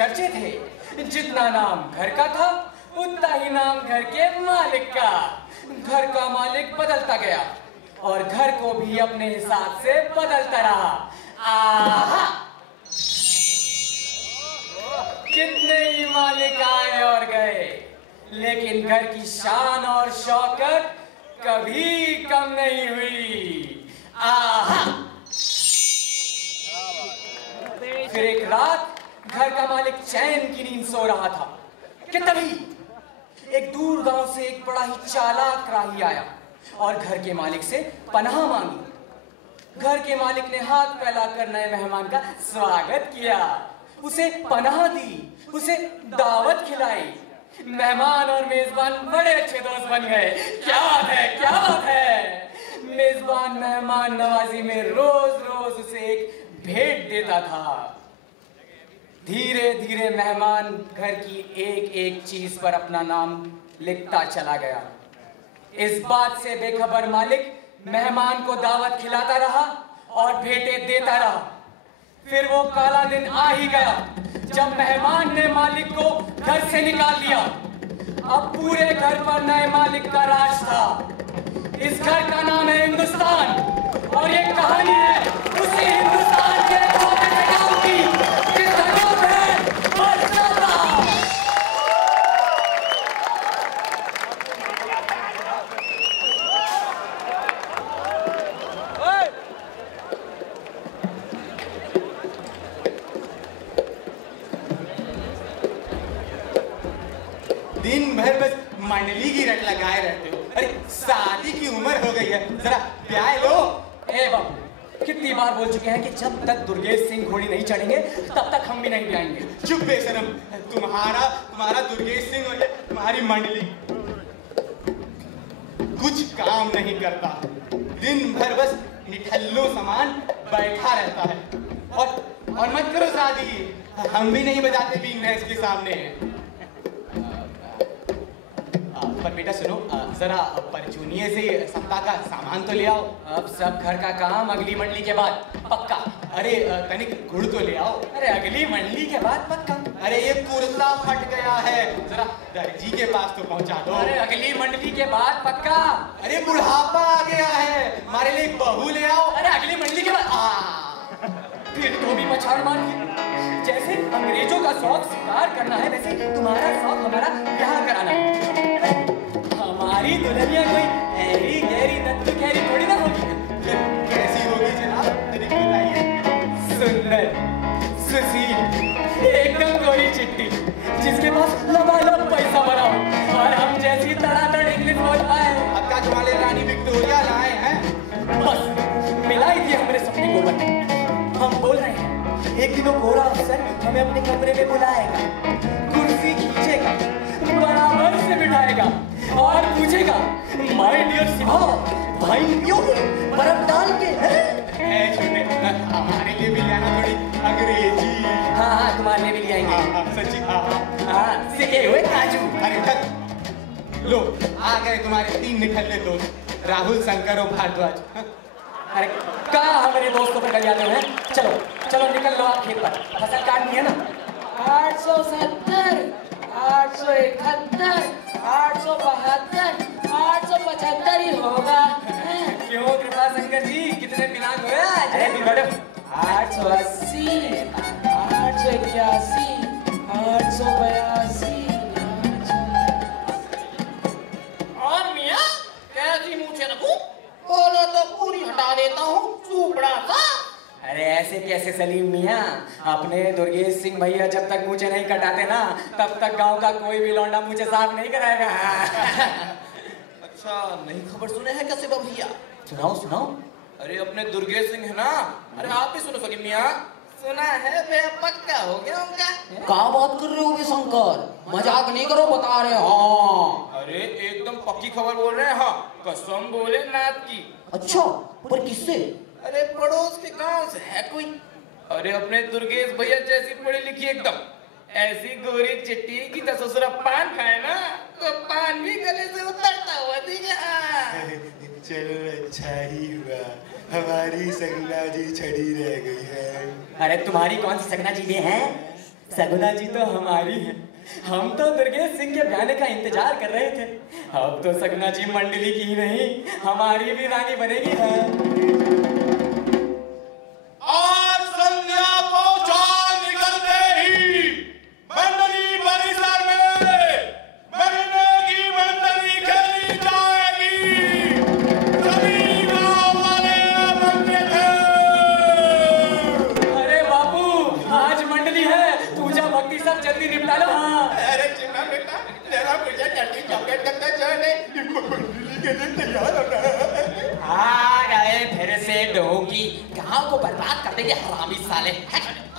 चर्चे थे। जितना नाम घर का था उतना ही नाम घर के मालिक का। घर का मालिक बदलता गया और घर को भी अपने हिसाब से बदलता रहा। आहा! कितने ही मालिक आए और गए, लेकिन घर की शान और शौकत कभी कम नहीं हुई। आहा! फिर एक रात घर का मालिक चैन की नींद सो रहा था कि तभी एक दूर गांव से एक बड़ा ही चालाक राही आया और घर के मालिक से पनाह मांगी। घर के मालिक ने हाथ फैलाकर नए मेहमान का स्वागत किया, उसे पनाह दी, उसे दावत खिलाई। मेहमान और मेजबान बड़े अच्छे दोस्त बन गए। क्या बात है, क्या बात है। मेजबान मेहमान नवाजी में रोज रोज उसे एक भेंट देता था। धीरे धीरे मेहमान घर की एक एक चीज पर अपना नाम लिखता चला गया। इस बात से बेखबर मालिक मेहमान को दावत खिलाता रहा और भेंटें देता रहा। फिर वो काला दिन आ ही गया जब मेहमान ने मालिक को घर से निकाल दिया। अब पूरे घर पर नए मालिक का राज था। इस घर का नाम है हिंदुस्तान और ये कहानी है उसी हिंदुस्तान के छोटे से गांव की जिसका नाम है बरसाता। दिन भर बस मंडली की रट लगाए रहते हो। अरे शादी की उम्र हो गई है, जरा ब्याह लो। ए बाबू, कितनी बार बोल चुके हैं कि जब तक दुर्गेश सिंह घोड़ी नहीं चढ़ेंगे तब तक हम भी नहीं ब्याहेंगे। चुप बेशरम, तुम्हारा दुर्गेश सिंह और तुम्हारी मंडली कुछ काम नहीं करता। दिन भर बस निठल्लो सामान बैठा रहता है। और मत करो शादी, हम भी नहीं बजाते बीन भैंस के सामने। पर बेटा सुनो, जरा परचूनिये से सप्ताह का सामान तो ले आओ। अब सब घर का काम अगली मंडली के बाद पक्का। अरे तनिक गुड़ तो ले आओ। अरे अगली मंडली के बाद पक्का। अरे ये कुर्ता फट गया है, जरा दर्जी के पास तो पहुंचा दो। अरे अगली मंडली के बाद पक्का। अरे बुढ़ापा आ गया है, हमारे लिए बहू ले आओ। अरे अगली मंडली के बाद। फिर तो भी पछाड़ मार दी। जैसे अंग्रेजों का शौक शिकार करना है, वैसे तुम्हारा शौक हमारा ब्याह कराना है। हमारी दुल्हनिया कोई ऐरी गहरी नत्थु खैरी थोड़ी ना होगी। कैसी होगी जनाब, तनिक बताइए। सुंदर, सुशील, एकदम गोरी चिट्टी, जिसके पास लबालब पैसा भरा हो और हम जैसी तड़ातड़ इंग्लिश बोल पाए। आपका तुम्हारे रानी विक्टोरिया लाए हैं। बस मिलाई थी हमारे सपने को बन। हम बोल रहे हैं एक दिन वो गोरा अफसर हमें अपने कमरे में बुलाएगा, कुर्सी खींचेगा, बराबर से बिठाएगा और पूछेगा, माय डियर सिभा, भाई पियोगे बर्फ डाल के? छोटे, हमारे लिए भी लाना थोड़ी अंग्रेजी। हाँ तुम्हारे लिए भी ले आएंगे। सच्ची? हाँ सीखे हुए काजू। अरे तक लो, आ गए तुम्हारे 3 निठल्ले दोस्त, राहुल, शंकर और भारद्वाज। अरे कहाँ हमारे दोस्तों पर गलियाते हैं। चलो चलो निकल लो आप खेत पर, फसल काटनी है ना। 870, 871, 872, 875 ही होगा। क्यों कृपा शंकर जी, कितने दिनांक हुए आज? अरे बिगड़ो। 880, 881, 882। और मियाँ कैसी मूछें रखूं? बोलो तो पूरी हटा देता हूँ, चूपड़ा सा। अरे ऐसे कैसे सलीम मियाँ, अपने दुर्गेश सिंह भैया जब तक मुझे नहीं कटाते ना तब तक गांव का कोई भी लौंडा मुझे साफ नहीं कराएगा। अच्छा, नहीं खबर सुने हैं कैसे भैया? सुनाओ सुनाओ। अरे अपने दुर्गेश सिंह है ना, अरे आप ही सुनो सलीम मियाँ। सुना है बे, पक्का हो गया उनका। क्या बात कर रहे हो बे शंकर, मजाक नहीं करो, बता रहे। हाँ अरे एकदम पक्की खबर बोल रहे हैं। हाँ कसम बोले नाथ की। अच्छा, पर किससे? अरे पड़ोस के गांव से है कोई। अरे अपने दुर्गेश भैया जैसी पढ़ी लिखी एकदम ऐसी गोरी चिट्टी की ससुरा पान खाए ना तो पान भी गले से उतरता हुआ दिखा। चलो अच्छा ही हुआ, हमारी सगना जी छड़ी रह गई है। अरे तुम्हारी कौन सी सगना चीजें हैं? सगुना जी तो हमारी है। हम तो दुर्गेश सिंह के बयाने का इंतजार कर रहे थे। अब तो सगुना जी मंडली की ही नहीं, हमारी भी रानी बनेगी। आज संध्या को चांद निकलते ही मंडली परिसर में महीने की मंडली खेली जाएगी। सभी गांव वाले आमंत्रित हैं। अरे बापू, आज मंडली है, पूजा भक्ति सब जल्दी निपटा लो। हाँ अरे चिन्ना बेटा, तेरा मुझे जल्दी चॉकलेट करता चले। मंडली के लिए तैयार हो रहा है। आ गए फिर से डोगी, गांव को बर्बाद कर देंगे हरामी साले।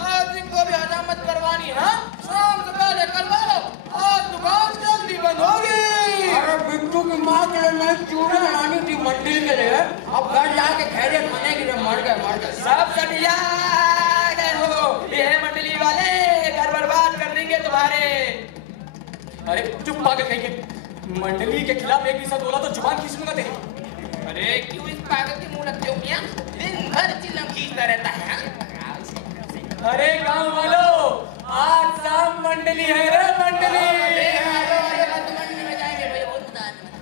आज इनको भी हजामत करवानी है। शाम से पहले करवा लो, आज दुकान जल्दी बंद होगी। अरे बिट्टू की माँ के लिए मैं चूड़े लानी थी मंडली के लिए, अब घर जाके खैरियत मनेगी। मर गए सब सटिया गए हो, ये मंडली वाले घर बर्बाद कर देंगे तुम्हारे। अरे चुप पागल कहीं के, मंडली के खिलाफ एक भी शब्द बोला तो जुबान खींच लूंगा तेरी। अरे क्यों इस पागल के मुंह लगते हो मियां? दिन भर चिल्लम खींचता रहता है। अरे गांव वालों, आज शाम मंडली है रे, मंडली। मंडली में जाएंगे भैया, बहुत मजा आने वाला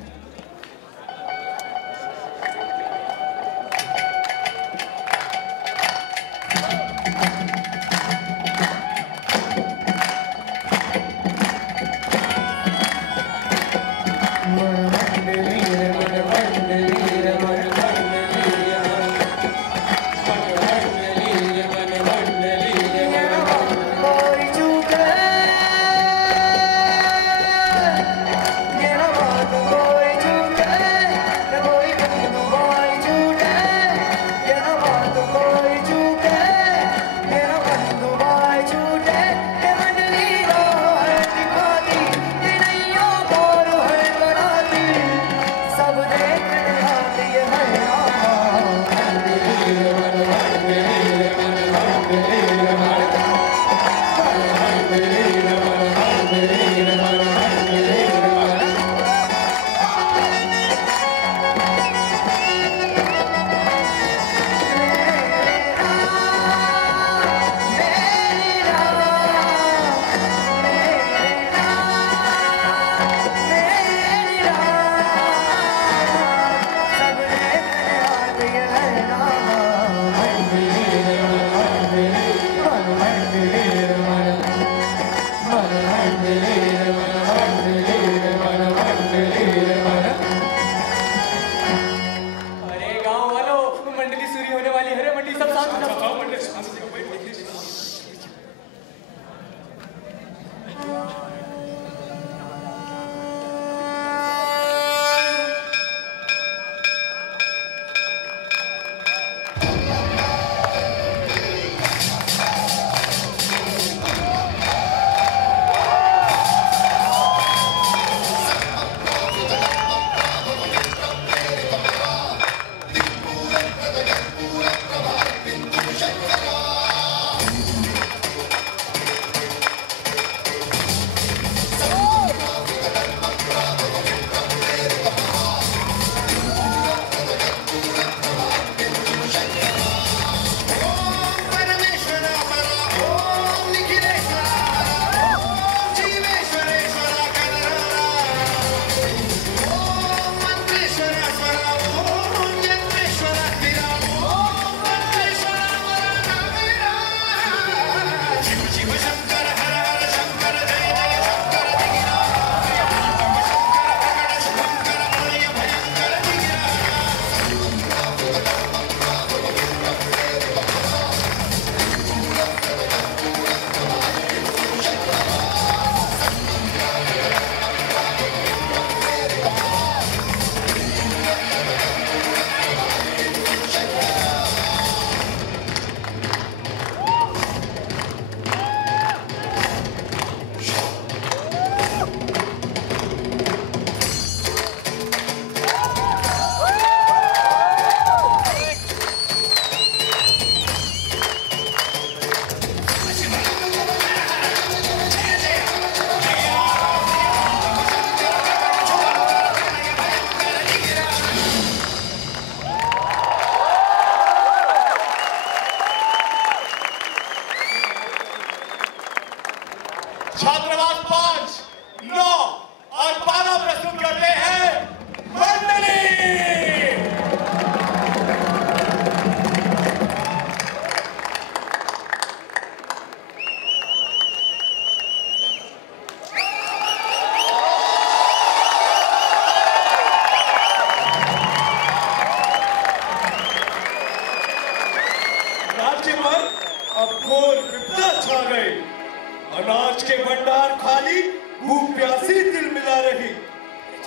रही।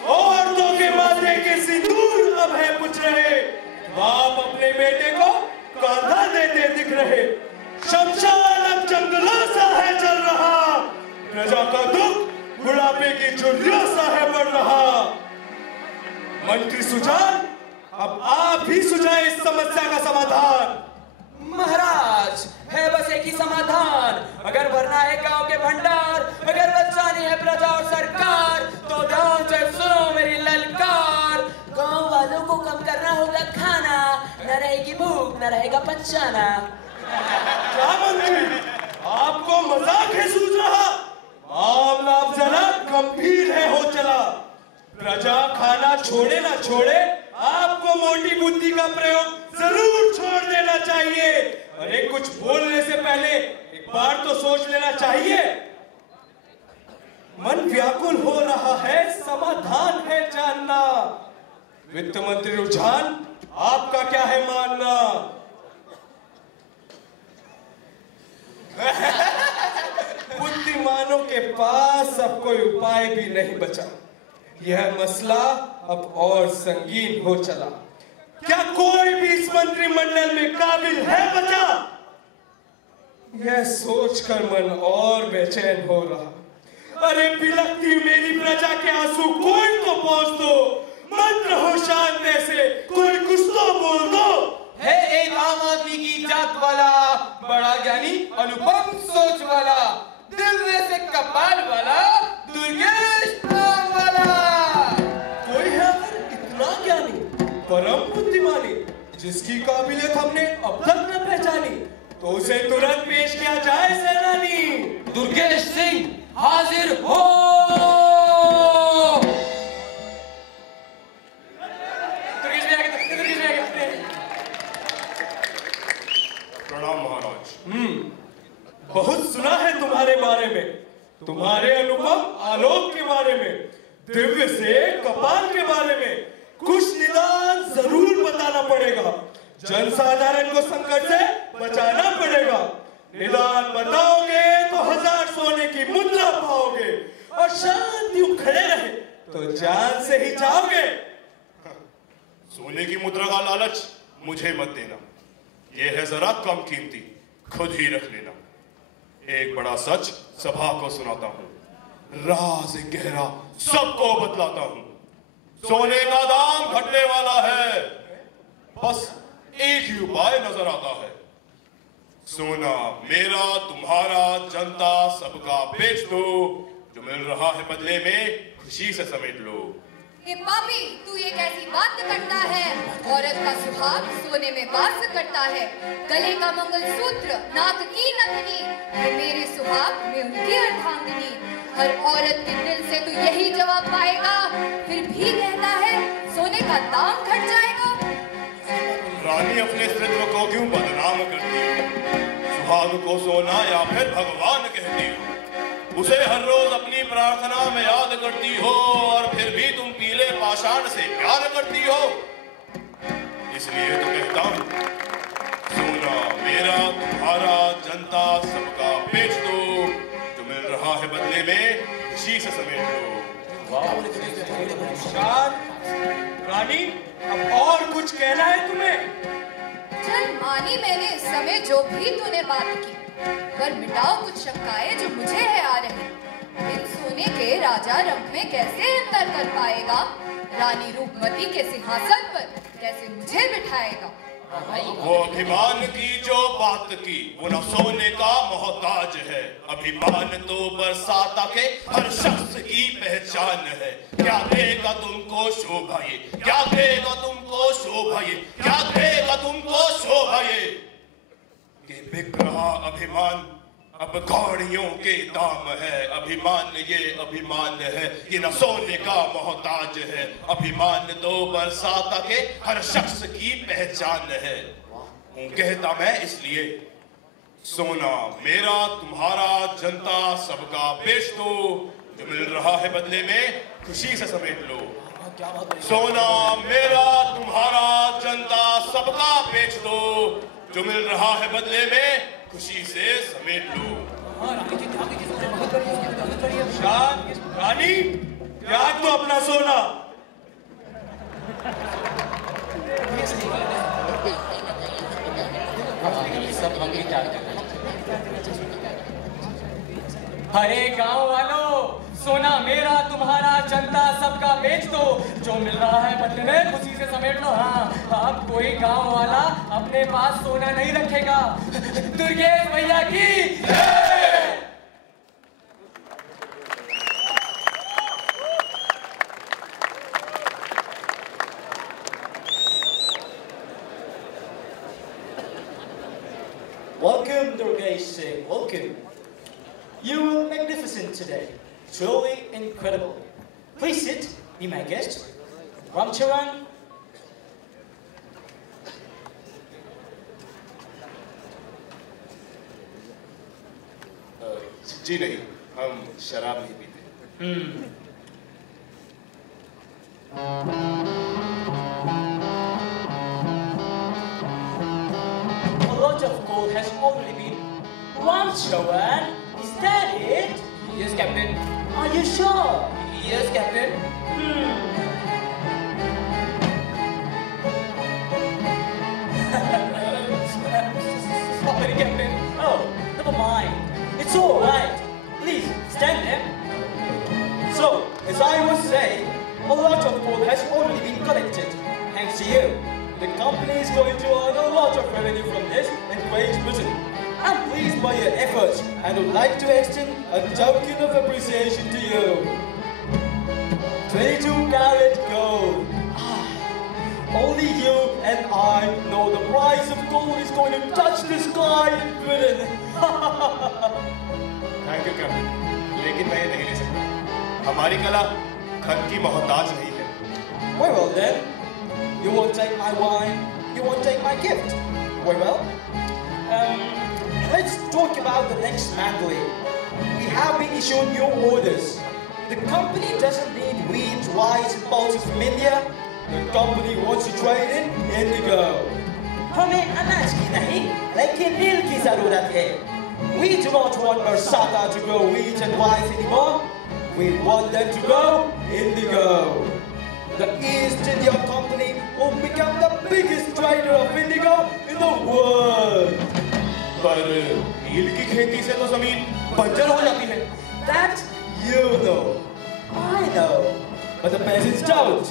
औरतों के माथे के सिंदूर अब है पूछ रहे, बाप अपने बेटे को कांधा देते दिख रहे। शमशान अब जंगलों सा है चल रहा, प्रजा का दुख बुढ़ापे की झुर्रियों सा है बढ़ रहा। मंत्री सुजान, अब आप ही सुझाए इस समस्या का समाधान। महाराज, है बस एक ही समाधान। अगर भरना है गांव के भंडार, अगर बचानी है प्रजा और सरकार, तो ध्यान से सुनो मेरी ललकार। गांव वालों को कम करना होगा खाना, न रहेगी भूख न रहेगा पचाना। क्या मंत्री, आपको मजाक है सूझ रहा? मामला अब जरा गंभीर है हो चला। प्रजा खाना छोड़े ना छोड़े, आपको मोटी बुद्धि का प्रयोग जरूर छोड़ देना चाहिए। अरे कुछ बोलने से पहले एक बार तो सोच लेना चाहिए। मन व्याकुल हो रहा है, समाधान है जानना। वित्त मंत्री रुझान, आपका क्या है मानना? बुद्धिमानों के पास अब कोई उपाय भी नहीं बचा। यह मसला अब और संगीन हो चला। क्या कोई भी इस मंत्रिमंडल में काबिल है बचा? यह सोचकर मन और बेचैन हो रहा। अरे बिलखती मेरी प्रजा के आंसू कोई तो पहुंच दो। मंत्र हो शांत ऐसे, कोई कुछ तो बोल दो। है एक आम आदमी की जात वाला, बड़ा ज्ञानी अनुपम सोच वाला, दिव्य से कपाल वाला, दुर्गेश नाम वाला। कोई है इतना ज्ञानी, परम बुद्धिमानी, जिसकी काबिलियत हमने अब तक न पहचानी, तो उसे तुरंत पेश किया जाए सेनानी। दुर्गेश सिंह हाजिर हो। प्रणाम महाराज। बहुत सुना है तुम्हारे बारे में, तुम्हारे अनुपम आलोक के बारे में, दिव्य से कपाल के बारे में। कुछ निदान जरूर बताना पड़ेगा, जनसाधारण को संकट से बचाना पड़ेगा। निदान बताओगे तो 1000 सोने की मुद्रा पाओगे, और शांति खड़े रहे तो जान से ही जाओगे। सोने की मुद्रा का लालच मुझे मत देना, यह है जरा कम कीमती, खुद ही रख लेना। एक बड़ा सच सभा को सुनाता हूँ, राज गहरा सबको बतलाता हूँ। सोने का दाम घटने वाला है, बस एक ही उपाय नजर आता है। सोना मेरा तुम्हारा जनता सबका बेच दो, जो मिल रहा है बदले में खुशी से समेट लो। हे पापी, तू ये कैसी बात करता है? औरत का सुहाग सोने में वास करता है, गले का मंगलसूत्र नाक की नथनी, ये मेरे सुहाग में उनकी अर्धांगिनी। हर औरत के दिल से तू यही जवाब पाएगा, फिर भी कहता है सोने का दाम घट जाएगा। रानी अपने स्त्रीत्व को क्यों बदनाम करती हो? सुहाग को सोना या फिर भगवान कहती हो। उसे हर रोज अपनी प्रार्थना में याद करती हो, और फिर भी तुम पीले पाषाण से प्यार करती हो। इसलिए तो कहता हूं, सोना मेरा तुम्हारा जनता सबका बेच दो, जो मिल रहा है बदले में खुशी से समेट लो। रानी, अब और कुछ कहना है तुम्हें? चल मानी मैंने इस समय जो भी तूने बात की, पर मिटाओ कुछ शंकाएं जो मुझे है आ रही। इन सोने के राजा रंग में कैसे अंतर कर पाएगा? रानी रूपमती के सिंहासन पर कैसे मुझे बिठाएगा? वो अभिमान की जो बात की, वो न सोने का मोहताज है। अभिमान तो बरसाता के हर शख्स की पहचान है। क्या देगा तुमको शोभा ये, क्या देगा तुमको शोभा ये, क्या देगा तुमको शोभा ये? कि बिक रहा अभिमान अब गाड़ियों के दाम है। अभिमान ये अभिमान है, ये न सोने का मोहताज है। अभिमान तो बरसाता के हर शख्स की पहचान है। हूँ कहता मैं इसलिए, सोना मेरा तुम्हारा जनता सबका बेच दो, जो मिल रहा है बदले में खुशी से समेट लो। सोना मेरा तुम्हारा जनता सबका बेच दो, जो मिल रहा है बदले में खुशी से समेट लो। रानी, त्याग दो अपना सोना। सब हम ही त्याग देंगे। अरे गांव वालों, सोना मेरा तुम्हारा जनता सबका बेच दो, जो मिल रहा है बदले में खुशी से समेट लो। हाँ, अब कोई गांव वाला अपने पास सोना नहीं रखेगा। दुर्गेश भैया की जय। Welcome, Durgesh Singh. Welcome. You were magnificent today. Truly incredible. Please sit. Be my guest. Ramcharan. जी नहीं, हम शराब नहीं पीते। A lot of gold has already been. Ramcharan, is that it? Yes, Captain. Are you sure? Yes, Captain. Sorry, Captain. Oh, never mind. It's all right. Please stand there. So, as I was saying, a lot of gold has already been collected. Thanks to you. The company is going to earn a lot of revenue from this in Great Britain. I'm pleased by your efforts and would like to extend a token of appreciation to you. 22-carat gold. Only you and I know the price of gold is going to touch the sky in Britain. Thank you captain, लेकिन मैं ये नहीं ले सकता। हमारी कला धन की मोहताज नहीं है। Very well then. You won't take my wine, you won't take my gift. Very well. Let's talk about the next mandate. We have been issued new orders. The company doesn't need wheat, rice, and pulses from India. The company wants to trade in indigo. हमें अनाज की नहीं, लेकिन नील की जरूरत है. We do not want Marsata to grow wheat and rice anymore. We want them to grow indigo. The East India Company will become the biggest trader of indigo in the world. पर नील की खेती से तो जमीन बंजर हो जाती है। That you know. I know. But the peasants don't.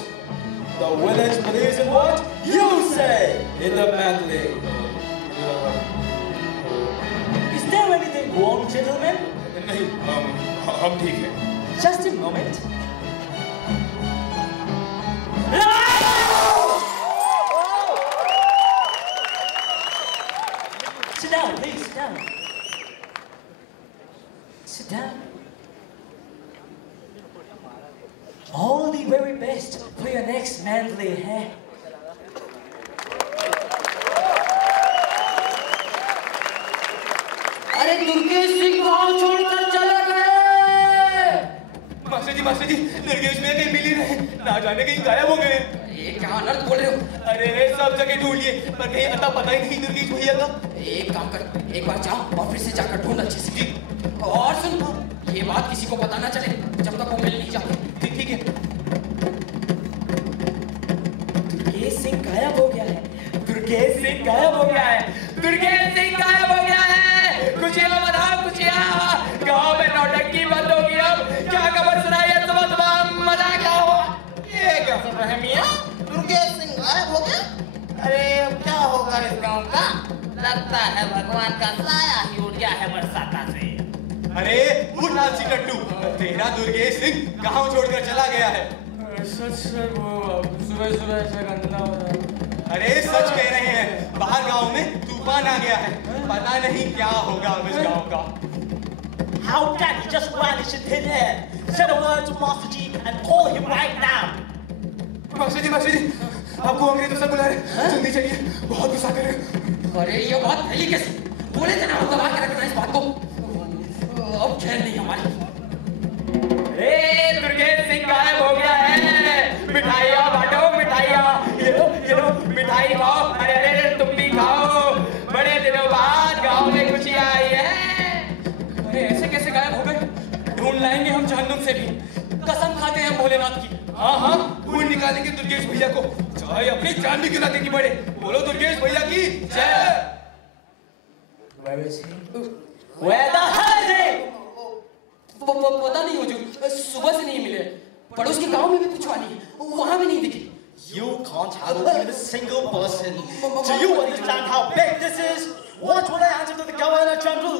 The village believes in what you say in the mandate. Is there anything wrong, gentlemen? नहीं, हम ठीक हैं। Just a moment. Sit down, please, sit down. Sit down. All the very best for your next manly hair. अरे दुर्गेश सिंह गांव छोड़कर चले गए। Master जी, दुर्गेश में कहीं मिल ही रहे, ना जाने कहीं गायब हो गए। ये क्या अनर्थ बोल रहे हो? अरे सब जगह ढूंढ लिए, पर कहीं अता पता ही नहीं दुर्गेश भैया का। एक काम कर, एक बार जाओ और फिर से जाकर ढूंढ अच्छे से। और सुन, ये बात किसी को पता ना चले जब तक वो मिल नहीं जाते। ठीक है। दुर्गेश सिंह गायब हो गया है। दुर्गेश सिंह गायब हो गया है। दुर्गेश सिंह गायब हो गया है। खुशियाँ मनाओ, खुशियाँ। गाँव में नौटंकी बंद होगी अब। क्या खबर सुनाइए सुबह मजा क्या हुआ? ये क्या सब रहे मियाँ? दुर्गेश सिंह गायब हो गया? अरे अब क्या होगा इस गांव का? लगता है भगवान का साया ही उड़ गया है बरसाता से। अरे उठ लालची टट्टू, तेरा दुर्गेश सिंह गांव छोड़कर चला गया है। सच वो सुबह सुबह से गंदा हो रहा है। अरे सच कह रहे हैं, बाहर गांव में तूफान आ गया है। पता नहीं क्या होगा अब इस गांव का। How can he just vanish in thin air? Send a word to Master Ji and call him right now. Master ji, आपको अंग्रेज सब बुला रहे, जल्दी चलिए, बहुत गुस्सा कर रहे हैं। अरे ये बात फैली कैसे? बोले थे ना हम दबा के रखना इस बात को। अब खैर नहीं हमारी। दुर्गेश सिंह गायब हो गया है। मिठाइयाँ बांटो, मिठाइयाँ। ये लो मिठाई खाओ। अरे तुम भी खाओ। बड़े दिनों बाद गांव में खुशियाँ आई है। अरे ऐसे कैसे गायब हो गए? ढूंढ लाएंगे हम जहन्नुम से भी। कसम खाते हैं भोले भोलेनाथ की। हाँ हाँ, ढूंढ निकालेंगे दुर्गेश भैया को, चाहे अपनी जान भी क्यों ना देनी पड़े। बोलो दुर्गेश भैया की जय। Where the hell is he? पता नहीं हुजूर, सुबह से नहीं मिले। पड़ोस के गांव में भी पूछवा ली, वहां भी नहीं दिखे। You can't handle even a single person. Do you understand how big this is? What will I answer to the Governor General?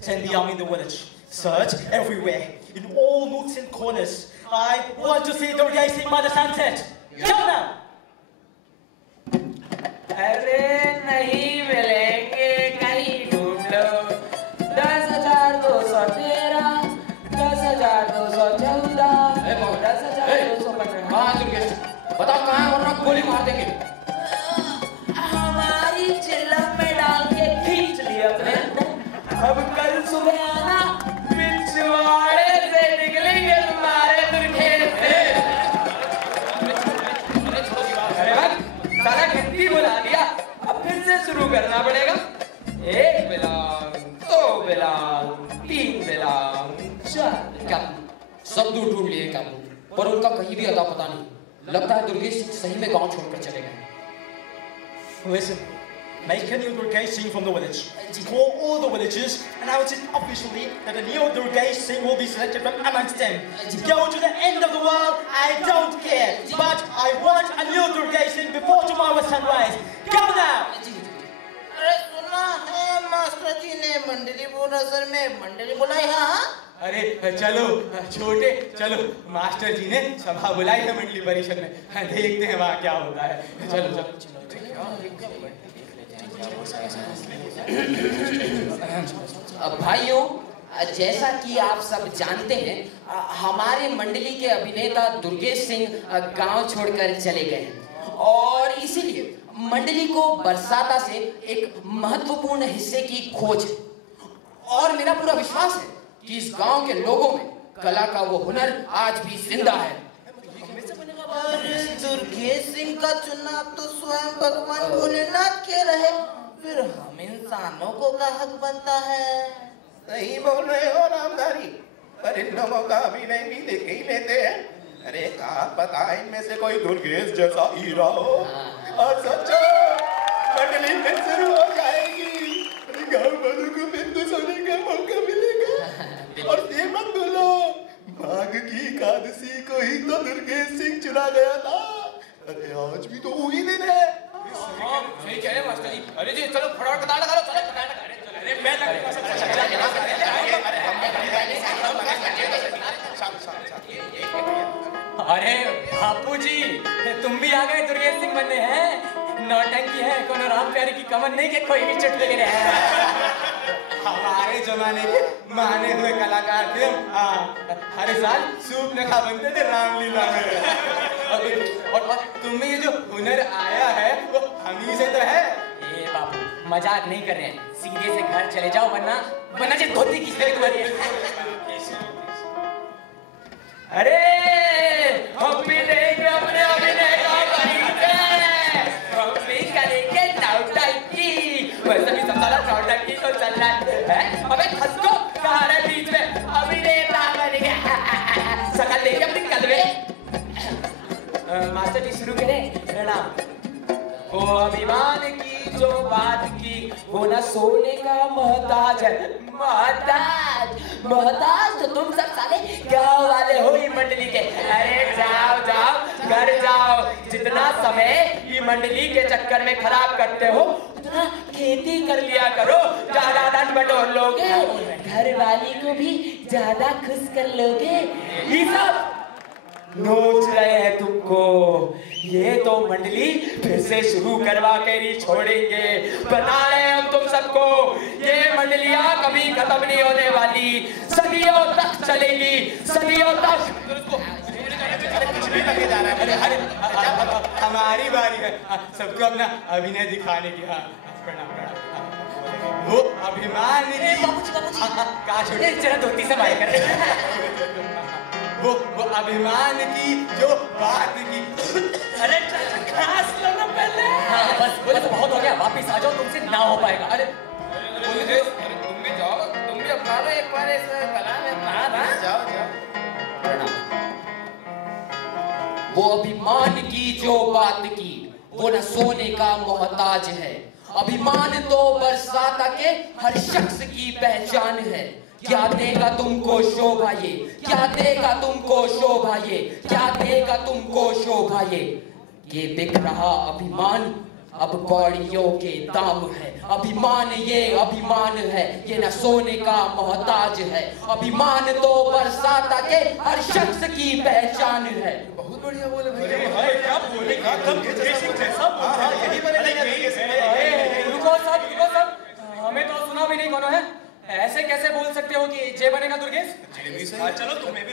Send the army in the village. Search everywhere, in all nooks and corners. I want to see Durgay Singh by the sunset. Come now! अरे नहीं मिलेंगे, कहीं ढूंढ लो। 10,213, 10,214, 10,215। हाँ दुर्गेश, बताओ कहाँ है, वरना गोली मार देंगे। हमारी चिल्लम में डाल के खींच लिया अपने। अब कल सुबह आना, पिछवाड़े से निकलेंगे तुम्हारे दुर्गेश से। अरे भाई, सारा गिनती बुला दिया, अब फिर से शुरू करना पड़ेगा। 1 बिलांग, 2 बिलांग, 3 बिलांग, 4। क्या सब दूर ढूंढ लिए क्या, पर उनका कहीं भी अता पता नहीं। लगता है दुर्गेश सही में गांव छोड़कर चले गए। Listen, make a new Durgay Singh from the village. Call all the villagers and announce it officially that a new Durgay Singh will be selected from amongst them. Go to the end of the world, I don't care. But I want a new Durgay Singh before tomorrow's sunrise. Go now! अरे सुना है master जी ने मंडली बोनसर में मंडली बुलाई। हाँ अरे चलो छोटे, चलो मास्टर जी ने सभा बुलाई है मंडली परिषद में, देखते हैं वहाँ क्या होता है। चलो चलो भाइयों, जैसा कि आप सब जानते हैं, हमारे मंडली के अभिनेता दुर्गेश सिंह गांव छोड़कर चले गए हैं और इसीलिए मंडली को बरसाता से एक महत्वपूर्ण हिस्से की खोज है। और मेरा पूरा विश्वास है कि इस गांव के लोगों में कला का वो हुनर आज भी जिंदा है। अरे दुर्गेश सिंह का चुनाव तो स्वयं भगवान भोलेनाथ के रहे, फिर हम इंसानों को क्या हक बनता है? सही बोल रहे हो रामधारी, पर इन लोगों का अभिनय भी देख ही लेते हैं। अरे कहाँ पता इनमें से कोई दुर्गेश जैसा हीरा हो। और सोचो मंडली फिर शुरू हो जाएगी, गाँव वालों को फिर तो सोने का मौका मिलेगा। और ये मत बोलो, माघ की एकादशी को ही तो दुर्गेश सिंह चुना गया था। अरे आज भी तो वही दिन है। सही कह रहे मास्टर जी। अरे जी चलो फटाफट कतार लगा लो, चलो कतार लगा। अरे मैं अरे बापू जी, तुम भी आ गए दुर्गेश सिंह बनने हैं। नौटंकी है, कोनो राम प्यारी की कमर नहीं के कोई भी चुटले ले रहे हैं। हमारे जमाने के माने हुए कलाकार थे। हर साल सूप नखा बनते थे रामलीला में। और तुम में ये जो हुनर आया है वो हम ही से तो है। ए बापू, मजाक नहीं कर रहे हैं, सीधे से घर चले जाओ, वरना जी धोती खींच लेगी तुम्हारी। अरे हम भी देंगे अपने अभिनय का परिचय, हम भी करेंगे नौटंकी। वैसे भी सब सारा नौटंकी तो चल रहा है। अबे खसको कहाँ रहे बीच में, अभिनेता बन गया। शकल देखिए अपनी कलवे। मास्टर जी शुरू करें। प्रणाम। वो अभिमान की जो बात की, वो न सोने का मोहताज है। मोहताज तो तुम सब साले गाँव वाले हो ही मंडली के। अरे जाओ जाओ घर जाओ, जितना समय ये मंडली के चक्कर में खराब करते हो उतना खेती कर लिया करो, ज्यादा धन बटोर लोगे, घर वाली को भी ज्यादा खुश कर लोगे। ये सब नोच रहे हैं तुमको। ये तो मंडली फिर से शुरू करवा के ही छोड़ेंगे, बता रहे हैं हम तुम सबको। ये मंडलियां कभी खत्म नहीं होने वाली, सदियों तक चलेगी, सदियों तक। हमारी बारी है सबको अपना अभिनय दिखाने की। हाँ प्रणाम प्रणाम। वो अभिमान की जरा धोती से बाई कर। वो अभिमान की जो बात की। अरे खास लो ना पहले। हाँ बस बहुत हो गया, वापिस आ जाओ, तुमसे ना हो पाएगा। अरे तुम भी जाओ, तुम भी अपना लो एक बार इस कला में। जाओ जाओ। वो अभिमान की जो बात की वो न सोने का मोहताज है। अभिमान तो बरसाता के हर शख्स की पहचान है। क्या देगा तुमको शोभा ये, क्या देगा तुमको शोभा ये, क्या देगा तुमको शोभा ये बिक रहा अभिमान अब कौड़ियों के दाम है। अभिमान है, ये न सोने का मोहताज है। अभिमान तो बरसाता के हर शख्स की पहचान है। बहुत बढ़िया बोले भाई, क्या बोले, एकदम जैसा यही बने। रुको सब, हमें तो सुना भी नहीं कौन है। ऐसे कैसे बोल सकते हो कि जय बनेगा दुर्गेश? चलो तुम्हें भी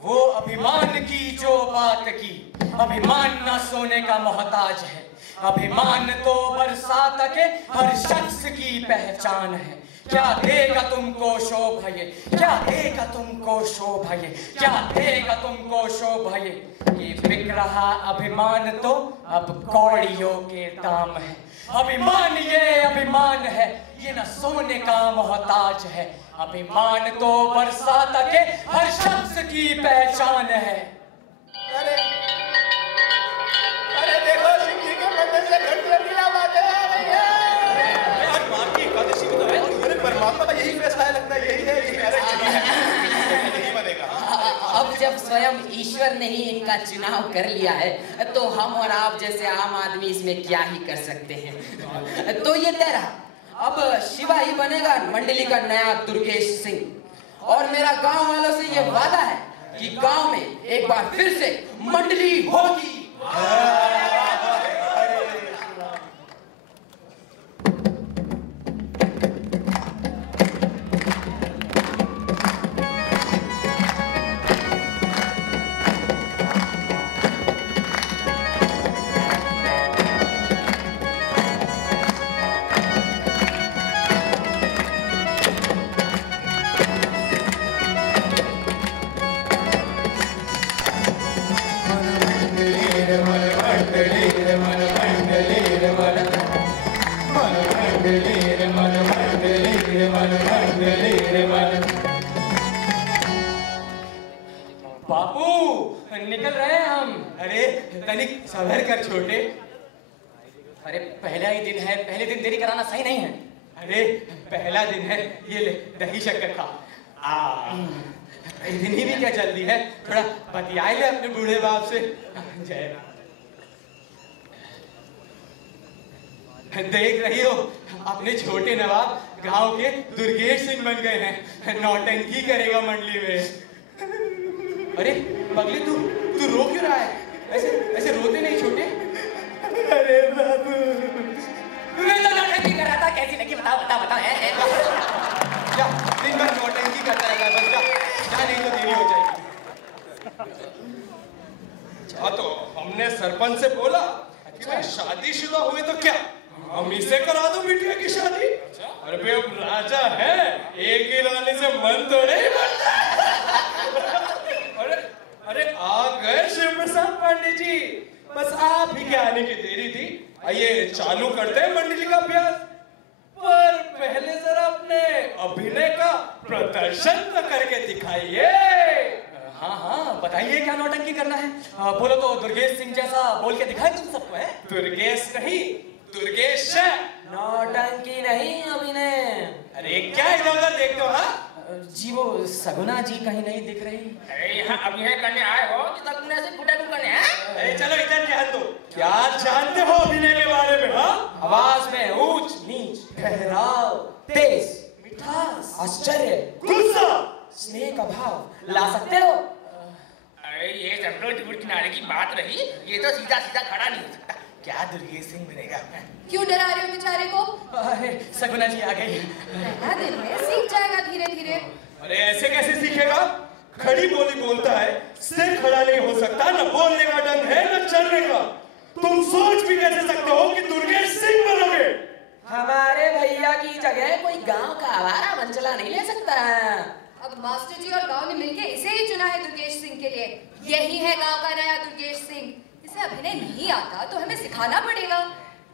वो अभिमान की जो बात की, अभिमान न सोने का मोहताज है। अभिमान तो बरसात के हर शख्स की पहचान है। क्या देगा तुमको शोभा ये, क्या देगा तुमको शोभा ये, क्या देगा तुमको शोभा ये बिक रहा अभिमान तो अब कौड़ियों के दाम है। अभिमान है, ये न सोने का मोहताज है। अभिमान तो बरसात के हर शख्स की पहचान है। अरे देखो शिव जी के मंदिर से घंटियां आवाजें आ रही है। आज मां की एकादशी को तो है। अरे परमात्मा का यही फैसला है, लगता है यही है, यही बनेगा। अब जब स्वयं ईश्वर ने ही इनका चुनाव कर लिया है तो हम और आप जैसे आम आदमी इसमें क्या ही कर सकते हैं। तो ये तय रहा, अब शिवा ही बनेगा मंडली का नया दुर्गेश सिंह। और मेरा गांव वालों से ये वादा है कि गांव में एक बार फिर से मंडली होगी। बापू निकल रहे हैं हम। अरे तनिक संभल कर छोटे। अरे पहला ही दिन है, पहले दिन देरी कराना सही नहीं है। अरे पहला दिन है, ये ले दही शक्कर खा। इतनी भी क्या जल्दी है, थोड़ा बतियाए ले अपने बूढ़े बाप से। जय देख रही हो, अपने छोटे नवाब गांव के दुर्गेश सिंह बन गए हैं। नौटंकी करेगा मंडली में। अरे पगली तू रो क्यों रहा है? ऐसे रोते नहीं छोटे। अरे बाबू मैं तो नौटंकी कर रहा था, कैसी लगी बता। जा, दिन भर नौटंकी करता रहता है, बस जा नहीं तो देरी हो जाएगी। हाँ तो हमने सरपंच से बोला कि भाई शादीशुदा हुए तो क्या, हम इसे करा दो बिटिया की शादी। अरे भाई अब राजा है, एक ही रानी से मन तो नहीं बनता। अरे आ गए शिव प्रसाद पांडे जी, बस आप ही के आने की देरी थी। आइए चालू करते हैं मंडली का अभ्यास, पर पहले जरा अपने अभिनय का प्रदर्शन तो करके दिखाइए। हाँ बताइए क्या नौटंकी करना है। बोलो तो दुर्गेश सिंह जैसा बोल के दिखाए तुम सबको। है दुर्गेश नहीं, दुर्गेश है। नौटंकी नहीं, अभिनय। अरे क्या इधर उधर देखते हो? हाँ जी वो सगुना जी कहीं नहीं दिख रही। अरे यहाँ अभिनय करने आए हो कि सगुना से फुटाफुट करने हैं? अरे चलो इधर ध्यान दो, क्या जानते हो अभिनय के बारे में? हाँ आवाज में ऊंच नीच, ठहराव, तेज, मिठास, आश्चर्य, गुस्सा, स्नेह का भाव ला सकते हो। अरे ये सब किनारे की बात रही, ये तो सीधा खड़ा नहीं हो सकता। क्या दुर्गेश सिंह बनेगा? क्यों डरा रहे हो बेचारे को? अरे सगुना जी आ गई। पहला दिन में सीख जाएगा धीरे धीरे। अरे ऐसे कैसे सीखेगा? खड़ी बोली बोलता है, सिर खड़ा नहीं हो सकता, न बोलने का ढंग है न चलने का। तुम सोच भी कैसे सकते हो कि दुर्गेश सिंह बनोगे? हमारे भैया की जगह कोई गांव का आवारा मंचला नहीं ले सकता। अब मास्टर जी और गांव ने मिलके इसे ही चुना है दुर्गेश सिंह के लिए। यही है गांव का नया दुर्गेश सिंह। इसे अभिनय नहीं आता तो हमें सिखाना पड़ेगा।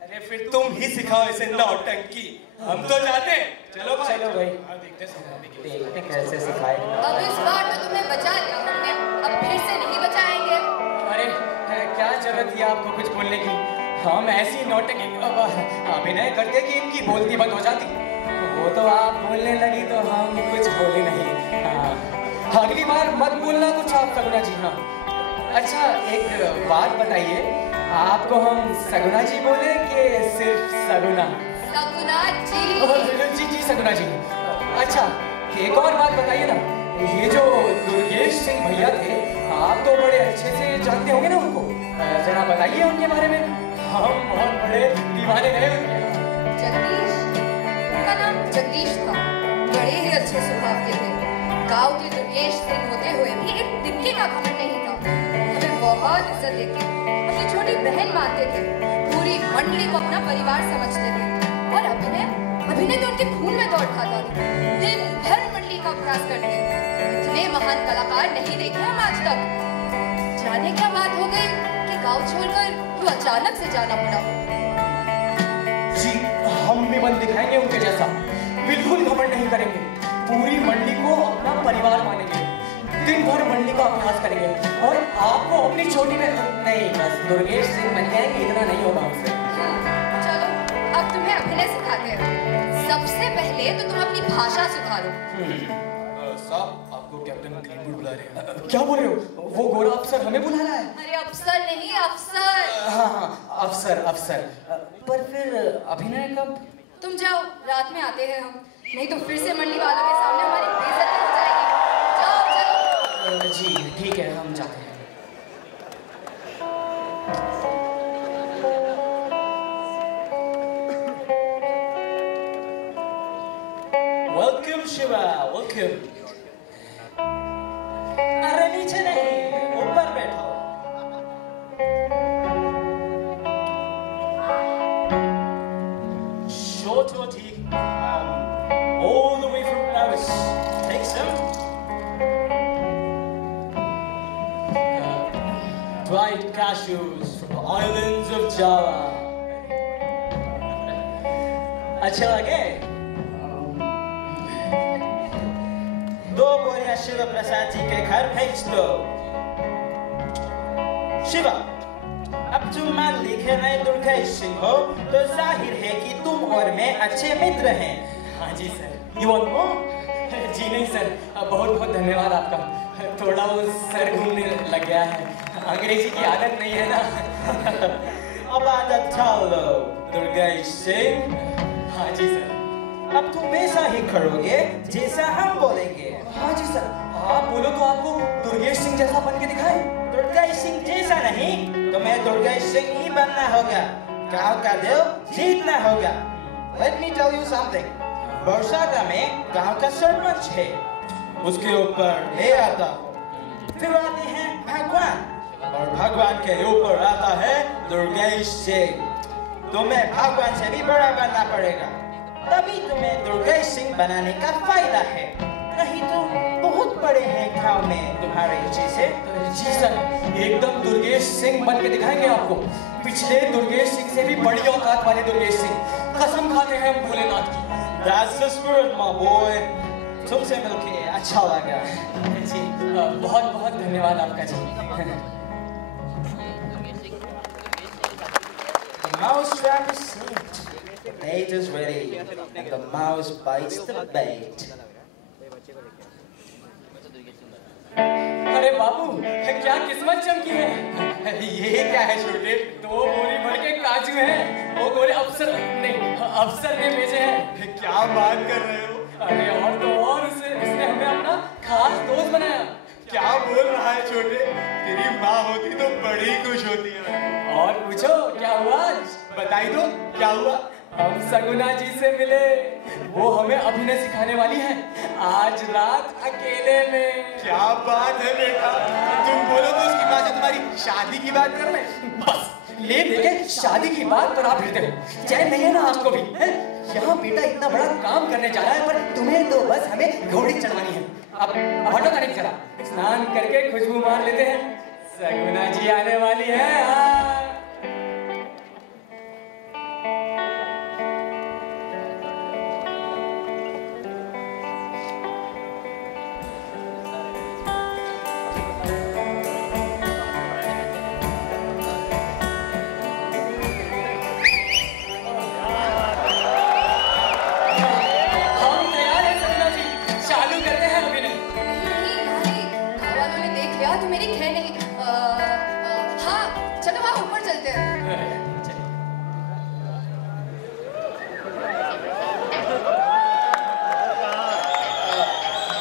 अरे अरे फिर तुम ही सिखाओ इसे नौटंकी। हम तो जाते हैं। चलो भाई। चलो भाई। देखते कैसे सिखाए। अब इस बार तो तुम्हें बचा लिया हमने, अब फिर से नहीं बचाएंगे। अरे क्या जरूरत थी आपको कुछ बोलने की? हम ऐसी नौटंकी अभिनय करते कि इनकी बोलती बंद हो जाती। वो तो आप बोलने लगी तो हम कुछ बोले नहीं। हाँ, अगली बार मत बोलना कुछ आप सगुना जी। हाँ अच्छा एक बात बताइए, आपको हम सगुना जी बोले कि सिर्फ सगुना? सगुना जी। जी सगुना जी। अच्छा एक और बात बताइए ना, ये जो दुर्गेश सिंह भैया थे, आप तो बड़े अच्छे से जानते होंगे ना उनको, जरा बताइए उनके बारे में। हम बहुत बड़े दीवाने रहे उनके। जगदीश, उनका नाम जगदीश था, बड़े ही अच्छे स्वभाव के थे। गांव के दुर्गेश सिंह होते हुए भी एक तिनके का घमंड नहीं था। हमें बहुत इज्जत देते, अपनी छोटी बहन मानते थे, पूरी मंडली को अपना परिवार समझते थे। और अभिनय तो उनके खून में दौड़ खाता था। दिन भर मंडली का अभ्यास करते। इतने महान कलाकार नहीं देखे हम आज तक। जाने क्या बात हो गई कि गांव छोड़कर वो अचानक से जाना पड़ा। जी हम भी बन दिखाएंगे उनके जैसा, बिल्कुल घमंड नहीं करेंगे, पूरी मंडली को अपना परिवार मानेंगे, दिन भर मंडली का अभ्यास करेंगे और आपको अपनी छोटी में नहीं, बस दुर्गेश सिंह बन जाएंगे, इतना नहीं होगा हमसे। चलो अब तुम्हें अभिनय सिखाते हैं। सबसे पहले तो तुम अपनी भाषा सुधारो। साहब आपको कैप्टन ग्रीनवुड बुला रहे हैं। क्या बोल रहे हो? वो गोरा अफसर हमें बुला रहा है? अरे अफसर नहीं, अफसर। हाँ अफसर अफसर। पर फिर अभिनय कब? तुम जाओ, रात में आते हैं हम, नहीं तो फिर से मंडली वालों के सामने हमारी बेइज्जती हो जाएगी। जाओ चलो। जी ठीक है, हम जाते हैं। Welcome Shiva, welcome. अरे नीचे नहीं, ऊपर बैठो। Short roti, all the way from Paris. Take some. Dried cashews from the islands of Java. अच्छे लगे? दो बोरियां शिव प्रसाद जी के घर भेज दो। शिवा, अब तुम मान लिखे नए दुर्गेश सिंह हो तो जाहिर है कि तुम और मैं अच्छे मित्र हैं। हाँ जी सर। You want more? जी नहीं सर, बहुत बहुत धन्यवाद आपका। थोड़ा वो सर घूमने लग गया है, अंग्रेजी की आदत नहीं है ना। अब आदत डाल लो दुर्गेश सिंह। हाँ जी सर। अब तुम वैसा ही करोगे जैसा हम बोलेंगे। हाँ जी सर, आप बोलो तो आपको दुर्गेश सिंह जैसा बन के दिखाए। दुर्गेश सिंह जैसा नहीं, तुम्हें दुर्गेश सिंह ही बनना होगा। गांव का दिल जीतना होगा। Let me tell you something. बरसाता में गांव का सरपंच है, उसके ऊपर ले आता हूँ। फिर आते हैं भगवान, और भगवान के ऊपर आता है दुर्गेश सिंह। तुम्हें भगवान से भी बड़ा बनना पड़ेगा, तभी तुम्हें दुर्गेश सिंह बनाने का फायदा है। नहीं तो बहुत बड़े हैं गांव में तुम्हारे जैसे। जी सर, एकदम दुर्गेश सिंह बन के दिखाएंगे आपको। पिछले दुर्गेश सिंह से भी बड़ी औकात वाले दुर्गेश सिंह। कसम खाते हैं हम भोलेनाथ की। That's the spirit, my boy. तुमसे मिलके अच्छा लगा। जी बहुत बहुत धन्यवाद आपका जी। The mouse trap is set. The bait is ready, and the mouse bites the bait. अरे बाबू, क्या किस्मत चमकी है। ये क्या है छोटे? 2 बोरी भर के काजू हैं, वो गोरे अफसर नहीं अफसर ने भेजे हैं। क्या बात कर रहे हो? अरे और तो और उसने हमें अपना खास दोस्त बनाया। क्या बोल रहा है छोटे? तेरी माँ होती तो बड़ी खुश होती है। और पूछो क्या हुआ? बताई दो क्या हुआ? हम सगुना जी से मिले, वो हमें अभिनय सिखाने वाली है आज रात अकेले में। क्या बात है बेटा, तुम बोलो तो उसकी माँ से तुम्हारी शादी की बात कर ले। बस ले देके शादी की बात पर आप फिरते हो। चैन नहीं है ना आपको भी? यहाँ बेटा इतना बड़ा काम करने जा रहा है, पर तुम्हें तो बस हमें घोड़ी चढ़वानी है। अब हटो तारीख जरा, स्नान करके खुशबू मार लेते हैं। सगुना जी आने वाली है।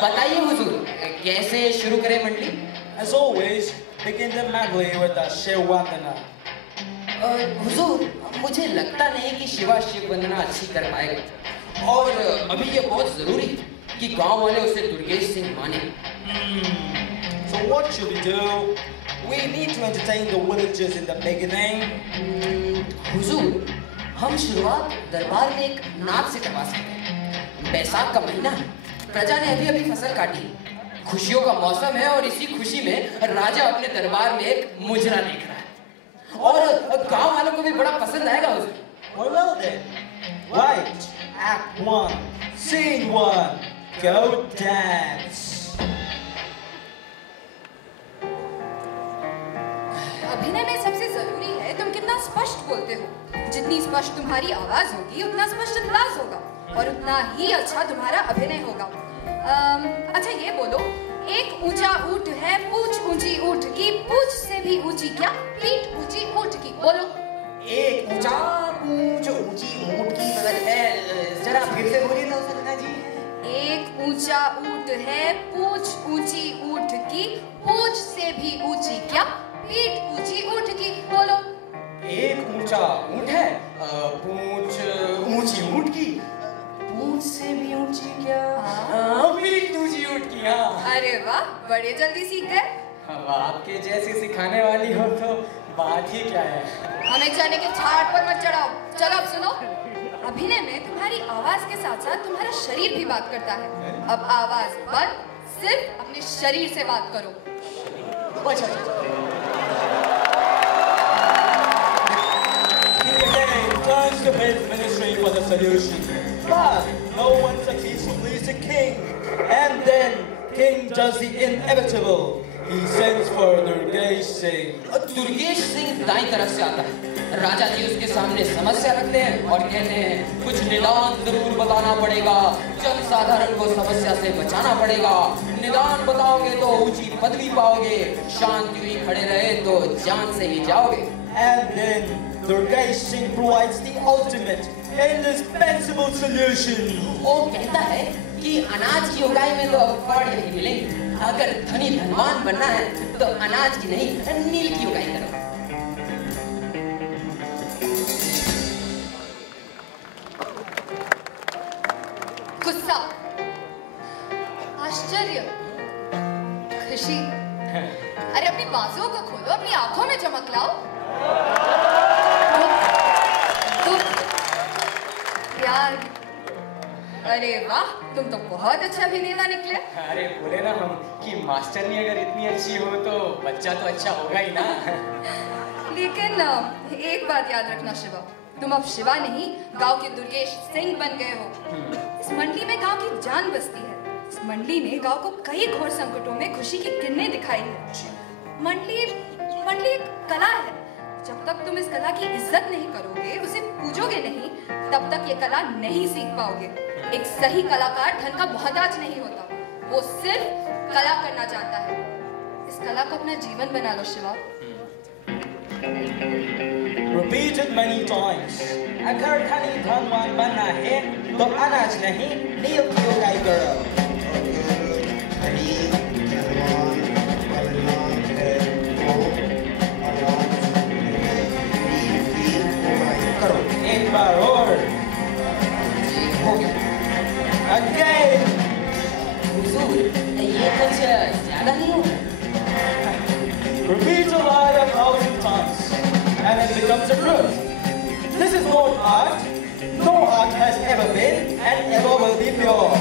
बताइए हुजूर, कैसे शुरू करें मंडली? As always, begin the medley with the Shiv Vandana. हुजूर, मुझे लगता नहीं कि शिवा शिव वंदना अच्छी कर पाएगा, और अभी ये बहुत जरूरी कि गांव वाले उसे दुर्गेश सिंह माने। So what should we do? We need to entertain the villagers in the beginning. हुजूर, हम शुरुआत दरबार में एक नाच से करवा सकते हैं। बैसाख का महीना है, प्रजा ने अभी अभी फसल काटी, खुशियों का मौसम है, और इसी खुशी में राजा अपने दरबार में एक मुजरा देख रहा है, और गांव वालों को भी बड़ा पसंद आएगा हुजूर। Well then, right, Act 1, Scene 1, go dance. अभिनय में सबसे जरूरी है तुम कितना स्पष्ट बोलते हो। जितनी स्पष्ट तुम्हारी आवाज होगी उतना स्पष्ट अंदाज होगा, और उतना ही अच्छा तुम्हारा अभिनय होगा। अच्छा ये बोलो, एक ऊंचा ऊंट है, पूंछ ऊंची ऊंट की, पूंछ से भी ऊंची क्या, पीठ ऊंची ऊंट की। बोलो। एक ऊंचा पूंछ ऊंची ऊंट की बगल है, जरा फिर से बोलिए तो सलना जी। एक ऊंचा ऊंट है, पूंछ ऊंची ऊंट की, पूंछ से भी ऊंची क्या, पीठ ऊंची ऊंट की। बोलो। एक ऊंचा ऊंट है, पूंछ ऊंची ऊंट की, पूंछ से भी ऊंची क्या, पीठ ऊंची ऊंट की। अरे वाह, बड़े जल्दी सीख गए। अब आपके जैसी सिखाने वाली हो तो बात ही क्या है। हमें चने के छाट पर मत चढ़ाओ। चलो अब सुनो, अभिनय में तुम्हारी आवाज के साथ साथ तुम्हारा शरीर भी बात करता है। अब आवाज बंद, सिर्फ अपने शरीर से बात करो। अच्छा Turns to his ministry for the solution, but no one succeeds to please the king. And then king does the inevitable. He sends for Durgesh Singh. Durgesh Singh दाईं तरफ से आता है। राजा जी उसके सामने समस्या रखते हैं और कहते हैं, कुछ निदान जरूर बताना पड़ेगा, जन साधारण को समस्या से बचाना पड़ेगा। निदान बताओगे तो ऊंची पदवी पाओगे, शांति हुई खड़े रहे तो जान से ही जाओगे। And then Durgesh Singh provides the ultimate, indispensable solution. वो कहता है कि अनाज की उगाई में तो फल नहीं मिलेंगे, अगर धनी धनवान बनना है तो अनाज की नहीं नील की उगाई करो। गुस्सा, आश्चर्य, खुशी। अरे अपनी बाजुओं को खोलो, अपनी आंखों में चमक लाओ। प्यार। अरे वाह, तुम तो बहुत अच्छा अभिनेता निकले। अरे बोले ना हम कि मास्टरनी अगर इतनी अच्छी हो तो बच्चा तो अच्छा होगा ही ना। लेकिन एक बात याद रखना शिवा, तुम अब शिवा नहीं, गांव के दुर्गेश सिंह बन गए हो। इस मंडली में गांव की जान बसती है। इस मंडली ने गांव को कई घोर संकटों में खुशी की किरणें दिखाई है। मंडली एक कला है। जब तक तुम इस कला की इज्जत नहीं करोगे, उसे पूजोगे नहीं, तब तक ये कला नहीं सीख पाओगे। एक सही कलाकार धन का मोहताज नहीं होता, वो सिर्फ कला करना चाहता है। इस कला को अपना जीवन बना लो Shiva. Repeat it many times. अगर धनी धनवान बनना है तो अनाज नहीं नील की उगाई करो। करो एक बार और। Again. हुजूर, ये कुछ ज्यादा नहीं हो? Repeat a line 1,000 times, and it becomes a truth. This is not art. No art has ever been and ever will be pure.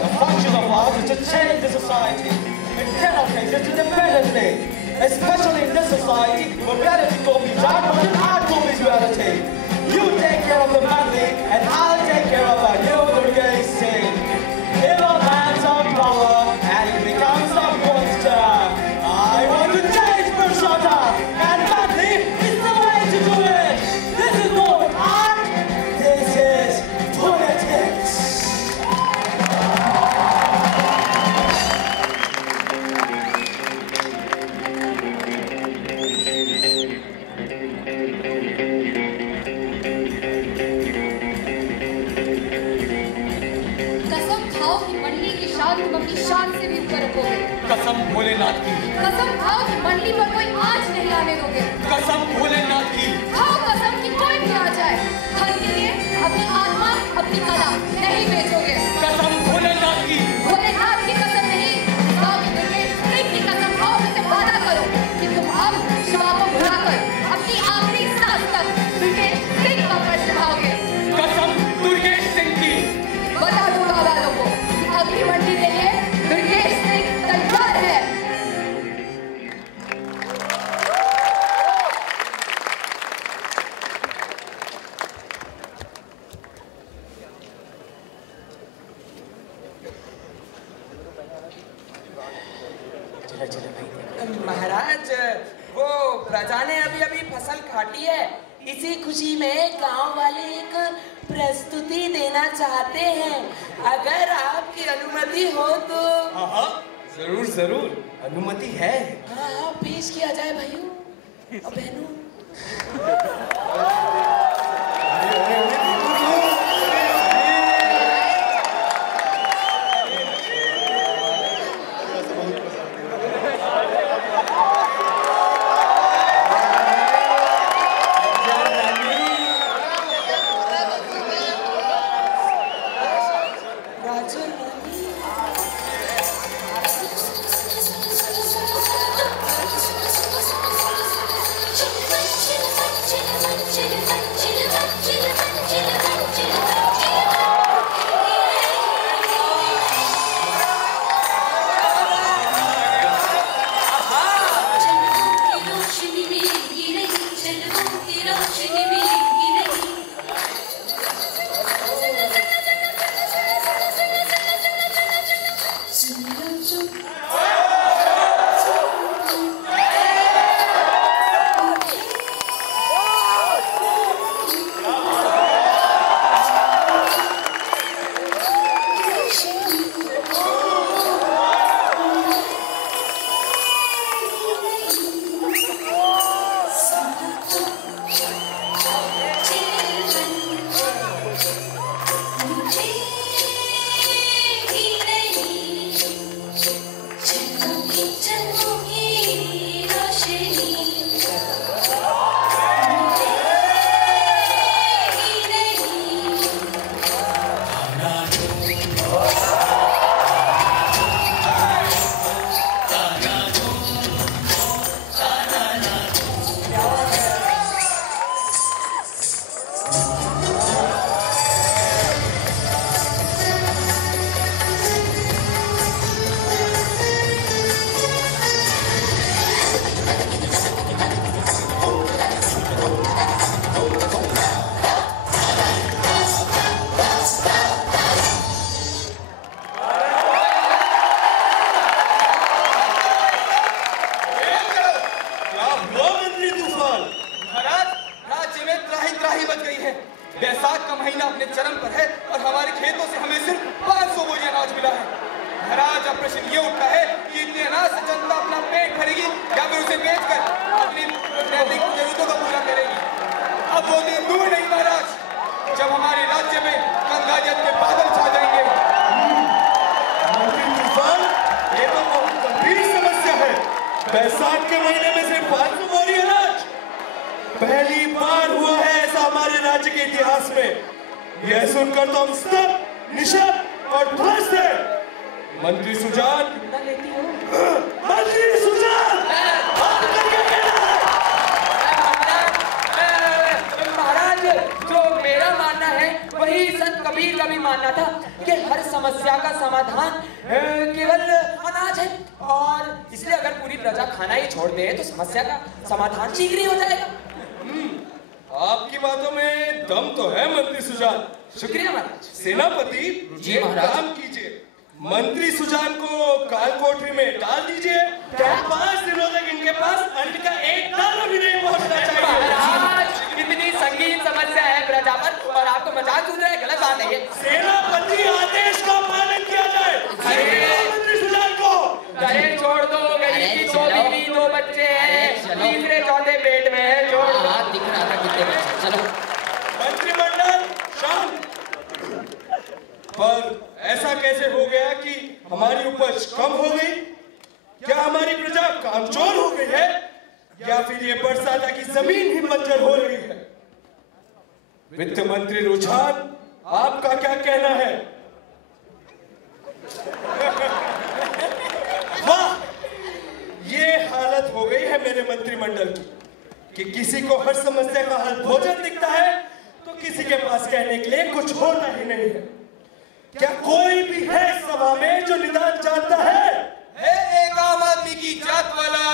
The function of art is to change the society. It cannot exist independently, especially in this society where reality copies art, but art copies reality. You take care of the manly, and I'll take care of our new Durgesh Singh. Give a man some power, and he becomes a monster. I want to change Persona, and manly is the way to do it. This is not art, this is politics. शान तुम अपनी शान से भी ऊपर रखोगे। कसम भोलेनाथ की। कसम खाओ कि मंडली पर कोई आँच नहीं आने दोगे। कसम भोलेनाथ की। खाओ कसम कि कोई भी आ जाए, धन के लिए अपनी आत्मा, अपनी कला नहीं बेचोगे। कसम भोलेनाथ की। भोलेनाथ की कसम नहीं, खाओ कि दुर्गेश सिंह की कसम खाओ, उनसे वादा करो कि तुम अब शिवा को भुलाकर अपनी आखिरी सांस तक दुर्गेश सिंह का फर्ज निभाओगे। कसम दुर्गेश सिंह की। बता दो गाँव वालों को कि अगली मंडी के लिए दुर्गेश सिंह तैयार है। महाराज, वो प्रजा ने अभी अभी फसल काटी है, इसी खुशी में गांव वाले एक प्रस्तुति देना चाहते हैं। अगर आपकी अनुमति हो तो। हाँ, जरूर जरूर, अनुमति है। हाँ, पेश किया जाए भाइयों और बहनों। बैसाख का महीना अपने चरम पर है और हमारे खेतों से हमें सिर्फ 500 बोरी अनाज मिला है। महाराज, अब प्रश्न ये उठता है कि इतने अनाज से जनता अपना पेट भरेगी या फिर उसे बेचकर अपनी नैतिक जरूरतों को पूरा करेगी। अब वो दिन दूर नहीं महाराज, जब हमारे राज्य में कंगालियत के बादल छा जाएंगे। ये तो बहुत गंभीर समस्या है। बैसाख के महीने में सिर्फ 500 बोरी अनाज, पहली बार हुआ है ऐसा हमारे राज्य के इतिहास में। यह सुनकर तो हम सब निशब्द और ध्वस्त हैं। मंत्री सुजान, मंत्री सुजान, महाराज, जो मेरा मानना है वही संत कबीर का भी मानना था कि हर समस्या का समाधान केवल अनाज है, और इसलिए अगर पूरी प्रजा खाना ही छोड़ दे तो समस्या का समाधान शीघ्र ही हो जाएगा। आपकी बातों में दम तो है मंत्री सुजान। शुक्रिया महाराज। सेनापति जी महाराज। काम कीजिए, मंत्री सुजान को काल कोठरी में डाल दीजिए। 5 दिनों तक इनके पास अन्न का एक दाना भी नहीं पहुंचना चाहिए। महाराज, इतनी संगीन समस्या है प्रजा पर और आपको मजाक सुन रहे हैं, गलत बात है ये। सेनापति आदेश का पालन किया जाए। मंत्री सुजान को अरे छोड़ दो, गरीब की 2 बीवी 2 बच्चे हैं, तीसरे चौथे पेट में है, छोड़ दो। दिख रहा था कितने बच्चे। चलो मंत्रिमंडल शांत। पर ऐसा कैसे हो गया कि हमारी उपज कम हो गई? क्या हमारी प्रजा कामचोर हो गई है? या फिर ये बरसाता की जमीन ही बंजर हो रही है? वित्त मंत्री रुझान, आपका क्या कहना है? वाह, ये हालत हो गई है मेरे मंत्रिमंडल की कि किसी को हर समस्या का हल भोजन दिखता है तो किसी के पास कहने के लिए कुछ होता ही नहीं है। क्या कोई भी है सभा में जो निदान जानता है? एक आम आदमी की जात वाला,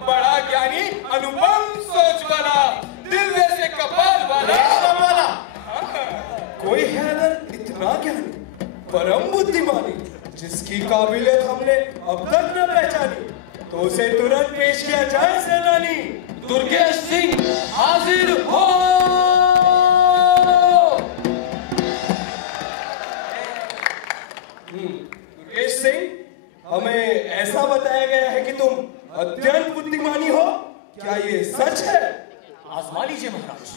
बड़ा ज्ञानी, अनुपम सोच वाला, दिव्य से कपाल वाला। कोई है अगर इतना ज्ञानी, परम बुद्धिमानी, जिसकी काबिलियत हमने अब तक न पहचानी, तो उसे तुरंत पेश किया जाए सेनानी। दुर्गेश सिंह हाजिर हो। दुर्गेश सिंह, हमें ऐसा बताया गया है कि तुम अत्यंत बुद्धिमानी हो, क्या ये सच है? आजमा लीजिए महाराज।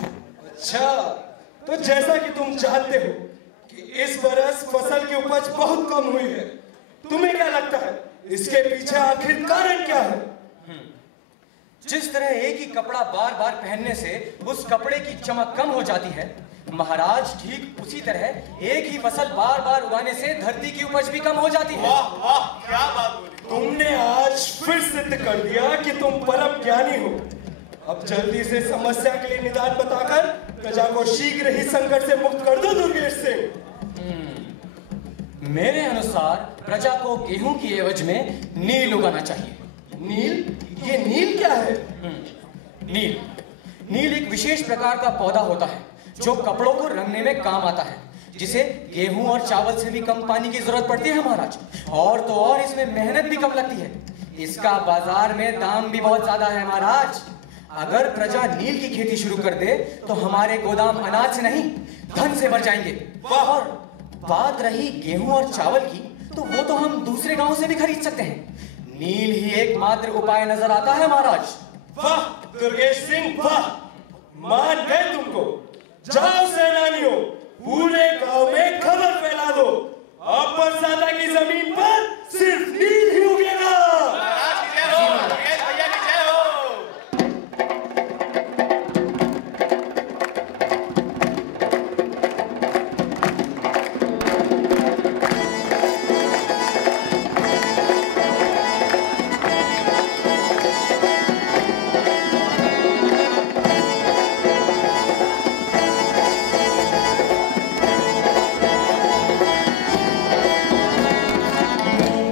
अच्छा, तो जैसा कि तुम जानते हो कि इस बरस फसल की उपज बहुत कम हुई है, तुम्हें क्या लगता है इसके पीछे आखिर कारण क्या है? जिस तरह एक ही कपड़ा बार बार पहनने से उस कपड़े की चमक कम हो जाती है, महाराज ठीक उसी तरह एक ही फसल बार बार उगाने से धरती की उपज भी कम हो जाती है। वाह वाह, क्या बात बोली। तुमने आज फिर सिद्ध कर दिया कि तुम परम ज्ञानी हो। अब जल्दी से समस्या के लिए निदान बताकर प्रजा को शीघ्र ही संकट से मुक्त कर दो दुर्गेश सिंह। मेरे अनुसार प्रजा को गेहूं की एवज में नील उगाना चाहिए। नील? ये नील क्या है? नील एक विशेष प्रकार का पौधा होता है जो कपड़ों को रंगने में काम आता है, जिसे गेहूं और चावल से भी कम पानी की जरूरत पड़ती है महाराज। और तो और इसमें मेहनत भी कम लगती है। इसका बाजार में दाम भी बहुत ज्यादा है महाराज। अगर प्रजा नील की खेती शुरू कर दे तो हमारे गोदाम अनाज से नहीं धन से भर जाएंगे। और बात रही गेहूं और चावल की, तो वो तो हम दूसरे गांव से भी खरीद सकते हैं। नील ही एकमात्र उपाय नजर आता है महाराज। वाह दुर्गेश सिंह, वाह, मान गए तुमको। जाओ सेनानियों, पूरे गांव में खबर फैला दो, अब बरसाता की जमीन पर सिर्फ नील ही उगेगा।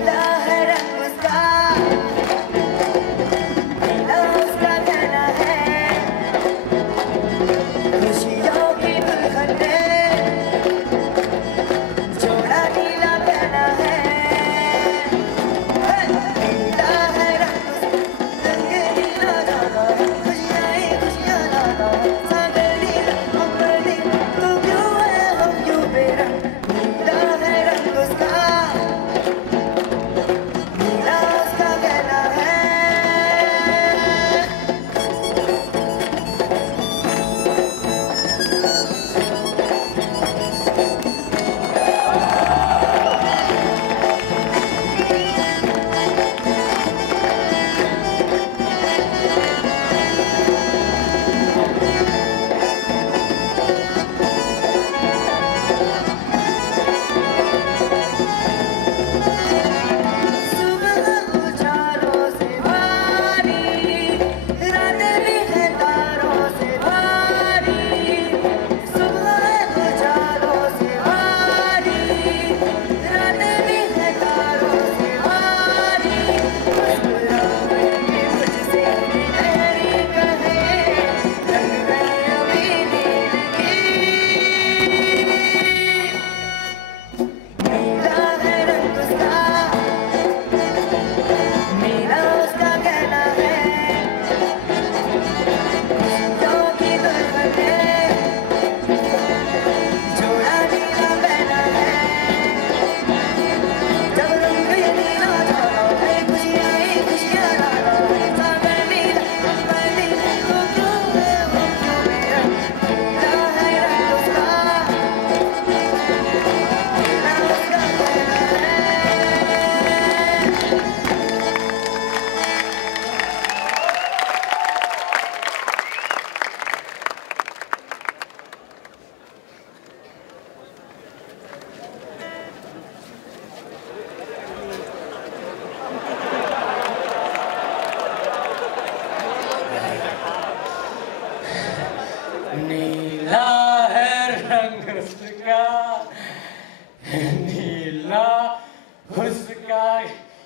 La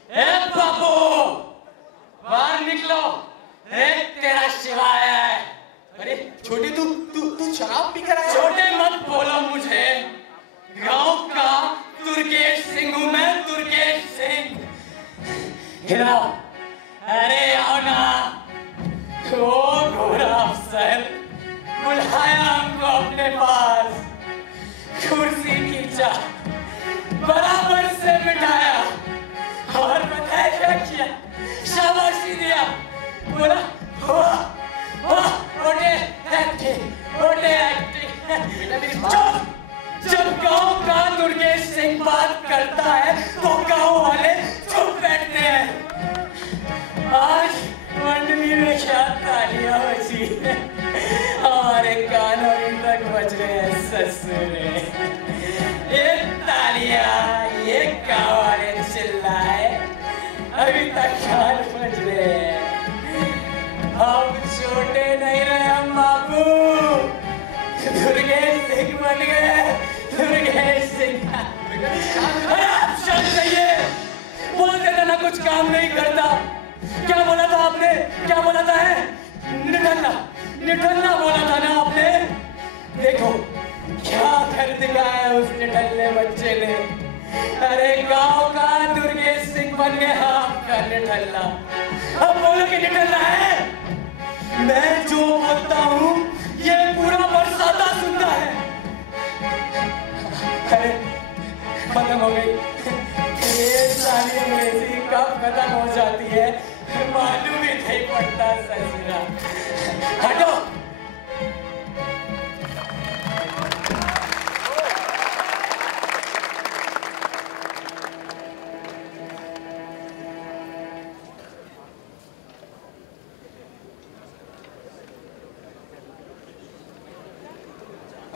ए बाबू, बाहर निकलो। तेरा शिवा है। अरे छोटे, तू शराब पी कर आया? छोटे मत बोलो मुझे। गांव का दुर्गेश सिंह हूं मैं, दुर्गेश सिंह। हिलाओ, अरे आओ ना। वो घोड़ा अफसर बुलाया हमको अपने पास, कुर्सी खींचा, बराबर से बिठाया और बताया क्या किया? शाबाशी दिया, बोला वाह वाह, ओटे एक्टिंग। जब गांव का दुर्गेश सिंह बात करता है तो गांव वाले चुप बैठते हैं। आज मंडली में क्या तालियां बजी है, हमारे कानों तक बज रहे हैं ससुरे। ये तालियां, ये गांव वाले चिल्लाए, अभी तक कान बज रहे हैं। हम छोटे नहीं रहे हम बाबू, दुर्गेश सिंह बन गए, दुर्गेश सिंह। अरे आप चल जाइए, बोलते थे ना कुछ काम नहीं करता। क्या बोला था आपने? क्या बोला था? निठल्ला बोला था ना आपने। देखो क्या कर दिखाया उस निठल्ले बच्चे ने। अरे गांव का दुर्गेश सिंह बन गया आपका निठल्ला। अब बोलो कि निठल्ला है? मैं जो बोलता हूँ ये पूरा बरसाता सुनता है। अरे खत्म हो गई ये सारी अंग्रेजी, कब खत्म हो जाती है मालूम ही नहीं पड़ता। ससुरा हटो।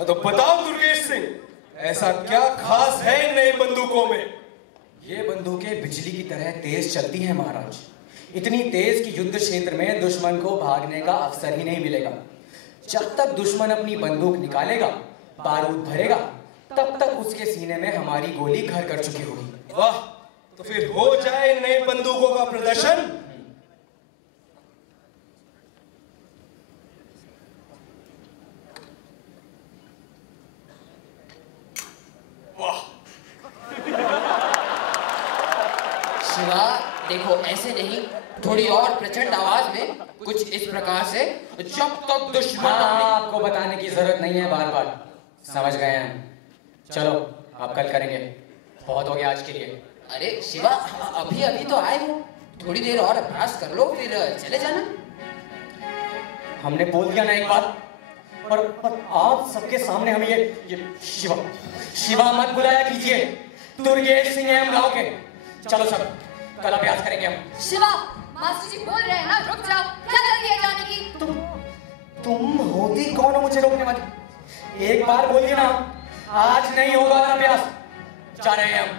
तो बताओ दुर्गेश सिंह, ऐसा क्या खास है इन नई बंदूकों में? ये बंदूकें बिजली की तरह तेज चलती हैं महाराज। इतनी तेज कि युद्ध क्षेत्र में दुश्मन को भागने का अवसर ही नहीं मिलेगा। जब तक दुश्मन अपनी बंदूक निकालेगा, बारूद भरेगा, तब तक उसके सीने में हमारी गोली घर कर चुकी होगी। वाह, तो फिर हो जाए नई बंदूकों का प्रदर्शन। शिवा, देखो ऐसे नहीं, थोड़ी और प्रचंड आवाज में, कुछ इस प्रकार से। जब तक दुश्मन आपको बताने की जरूरत नहीं है, बार बार समझ गए हैं। चलो आप कल करेंगे, बहुत हो गया आज के लिए। अरे शिवा, अभी तो आए हो, थोड़ी देर और अभ्यास कर लो, फिर चले जाना। हमने बोल दिया ना एक बात, पर आप सबके सामने हमें ये शिवा मत बुलाया कीजिए। दुर्गेश सिंह है हम गाँव के। चलो सब कल अभ्यास करेंगे हम। शिवा, मास्टर जी बोल रहे हैं ना, रुक जाओ। क्या जल्दी है जाने की? तुम होती कौन हो मुझे रोकने वाली? एक बार बोल दिया ना, आज नहीं होगा अभ्यास। जा रहे हैं हम।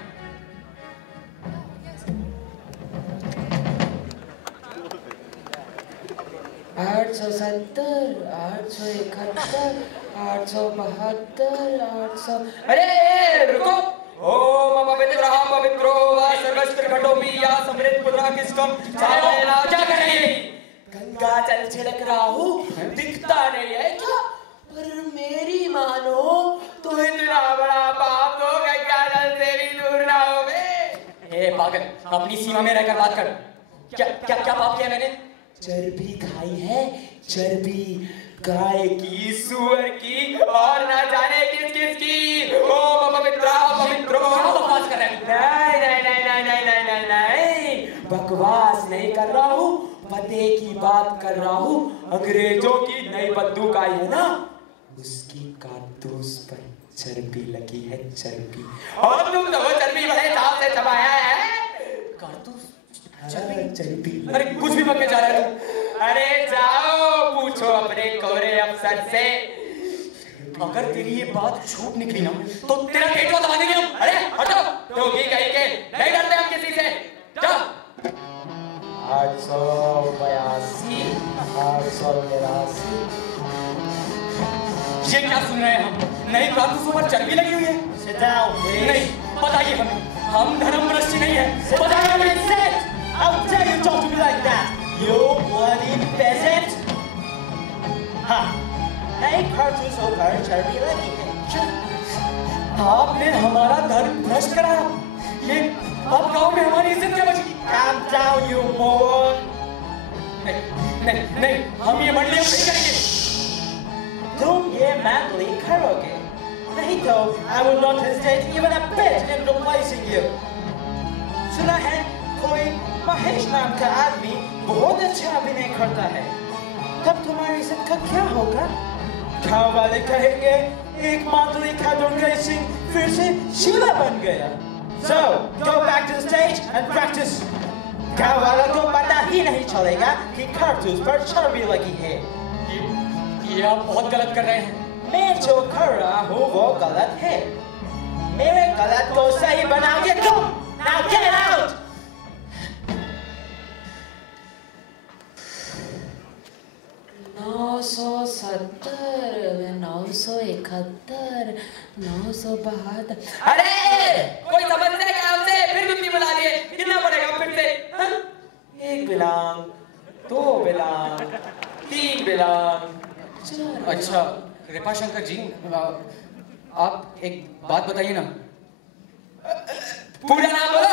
870, 871, 872, 800। अरे रुको! ओम पवित्रः पवित्रो वा सर्वस्त्रिघटोऽपि या समृत पुत्राकिष्टम। क्या कर रही है? गंगा जल छिड़क रहा हूँ, दिखता नहीं है क्या? पर मेरी मानो तो इतना बड़ा पाप तो गंगा जल से भी दूर ना होवे। हे पागल, अपनी सीमा में रहकर बात कर। क्या पाप किया मैंने? चर्बी खाई है, चर्बी गाय की, सुअर की और ना जाने किस किस की। ओम पवित्रो। बकवास कर रहे हैं? नहीं, बकवास नहीं कर रहा हूँ, पते की बात कर रहा हूँ। अंग्रेजों की नई बंदूक आई है ना, उसकी कारतूस पर चर्बी लगी है, चर्बी। और तुम तो वो चर्बी बड़े चाव से चबाया है। कारतूस? चर्बी। अरे कुछ भी बकने जा रहे हो? अरे जाओ पूछो अपने कोरे अफसर से। अगर तेरी ये बात झूठ निकली ना तो तेरा पेटवा दबा देंगे हम। अरे हटो, टोकी कहीं के, नहीं डरते हम किसी से। जाओ। 882, 883। ये क्या सुन रहे हैं हम? नहीं, कारतूसों पर चर्बी लगी हुई है। नहीं, बताइए हमें, हम धर्म भ्रष्ट नहीं है। बताइए हमें। You bloody peasant! हाँ, नई कारतूस होकर चर्बी लगी है। आपने हमारा धर्म भ्रष्ट कराया। ये अब गांव में हमारी इज्जत क्या बचेगी? Calm down, you moron! नहीं, हम ये मंडली अब नहीं करेंगे। तुम ये मंडली करोगे? नहीं तो I will not hesitate even a bit in replacing you. सुना है कोई महेश नाम का आदमी बहुत अच्छा अभिनय करता है। तब तुम्हारी इज्जत का क्या होगा? गाँव वाले कहेंगे एक मंडली का दुर्गेश सिंह फिर से शीला बन गया। So go back to the stage and practice. गाँव वालों को पता ही नहीं चलेगा कि कारतूस पर चर्बी लगी है। ये आप बहुत गलत कर रहे हैं। मैं जो कर रहा हूँ वो गलत है। मेरे गलत को सही बनाओगे तुम। Now get out! नौ सौ 971, 972। अरे कोई समझता है क्या हमसे? फिर कितनी बुला लिए? कितना पड़ेगा फिर से? हाँ? 1 बिलांग, 2 बिलांग, 3 बिलांग। अच्छा कृपाशंकर जी, आप एक बात बताइए ना। पूरा नाम बोलो।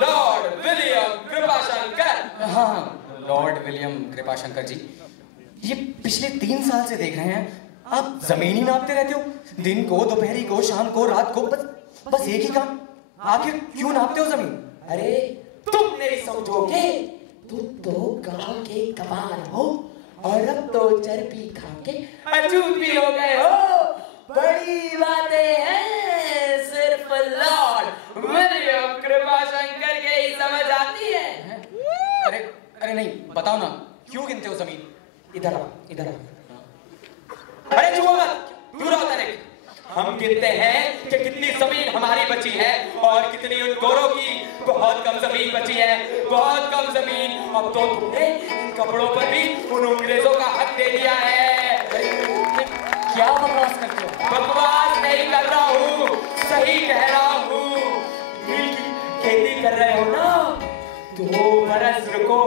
Lord William Kripashankar. हाँ, लॉर्ड विलियम कृपाशंकर जी। ये पिछले 3 साल से देख रहे हैं आप जमीन ही नापते रहते हो। दिन को, दोपहरी को, शाम को, रात को, बस एक ही काम। आखिर क्यों नापते हो जमीन? अरे तुम नहीं समझोगे, तुम तो गांव के कबार हो और अब तो चर्बी खा के अछूत भी हो गए हो। बड़ी बातें हैं, सिर्फ लॉर्ड विलियम कृपाशंकर के ही समझ आती है। अरे नहीं, बताओ ना क्यों गिनते हो जमीन? इधर आओ, इधर आओ। अरे चुप मत, दूर आओ तनिक। हम गिनते हैं कि कितनी जमीन हमारी बची है और कितनी उन गोरों की। बहुत कम जमीन बची है, बहुत कम जमीन। अब तो तुमने इन कपड़ों पर भी उन अंग्रेजों का हक दे दिया है। क्या बकवास करते हो? बकवास नहीं कर रहा हूँ, सही कह रहा हूँ। खेती कर रहे हो ना? 2 बरस रुको,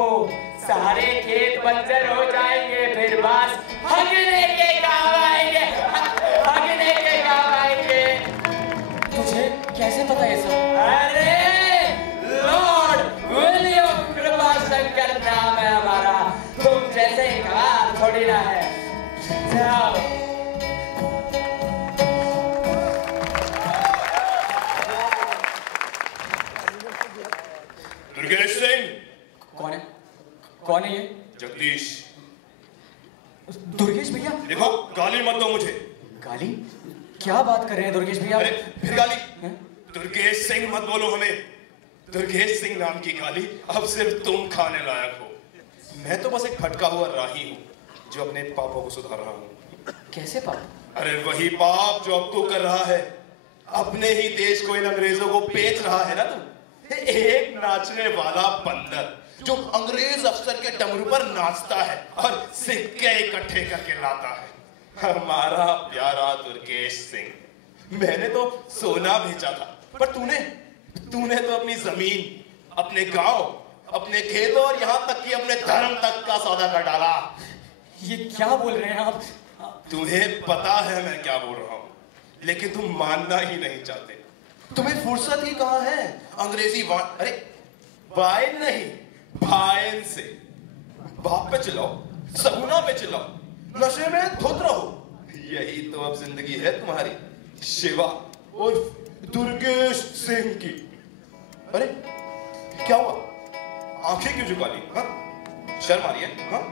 सारे खेत बंजर हो जाएंगे, फिर बस हगने के काम आएंगे, हगने के काम आएंगे। तुझे कैसे पता ये सब? अरे लॉर्ड विलियम कृपाशंकर नाम है हमारा, तुम जैसे कबार थोड़ी ना है। जाओ। दुर्गेश सिंह। कौन है ये? जगदीश। दुर्गेश भैया। देखो, गाली मत दो मुझे। गाली? क्या बात कर रहे हैं दुर्गेश भैया? अरे फिर गाली? दुर्गेश सिंह मत बोलो हमें। दुर्गेश सिंह नाम की गाली अब सिर्फ तुम खाने लायक हो। मैं तो बस एक भटका हुआ राही हूँ जो अपने पापों को सुधार रहा हूँ। कैसे पाप? अरे वही पाप जो अब तू कर रहा है। अपने ही देश को इन अंग्रेजों को बेच रहा है ना तू। एक नाचने वाला बंदर जो अंग्रेज अफसर के डमरू पर नाचता है और सिक्के इकट्ठे करके लाता है। हमारा प्यारा दुर्गेश सिंह। मैंने तो सोना भेजा था, पर तूने तो अपनी जमीन, अपने गांव, अपने खेत और यहाँ तक कि अपने धर्म तक का सौदा कर डाला। ये क्या बोल रहे हैं आप? तुम्हें पता है मैं क्या बोल रहा हूँ, लेकिन तुम मानना ही नहीं चाहते। तुम्हें फुर्सत ही कहाँ है अंग्रेजी वाइन नहीं, भाइन से। बाप पे चिल्लाओ, सगुना पे चिल्लाओ, नशे में धुत रहो। यही तो अब जिंदगी है तुम्हारी, शिवा और दुर्गेश सिंह की। अरे क्या हुआ? आंखें क्यों झुका ली? हाँ, शर्म आ रही है? हाँ,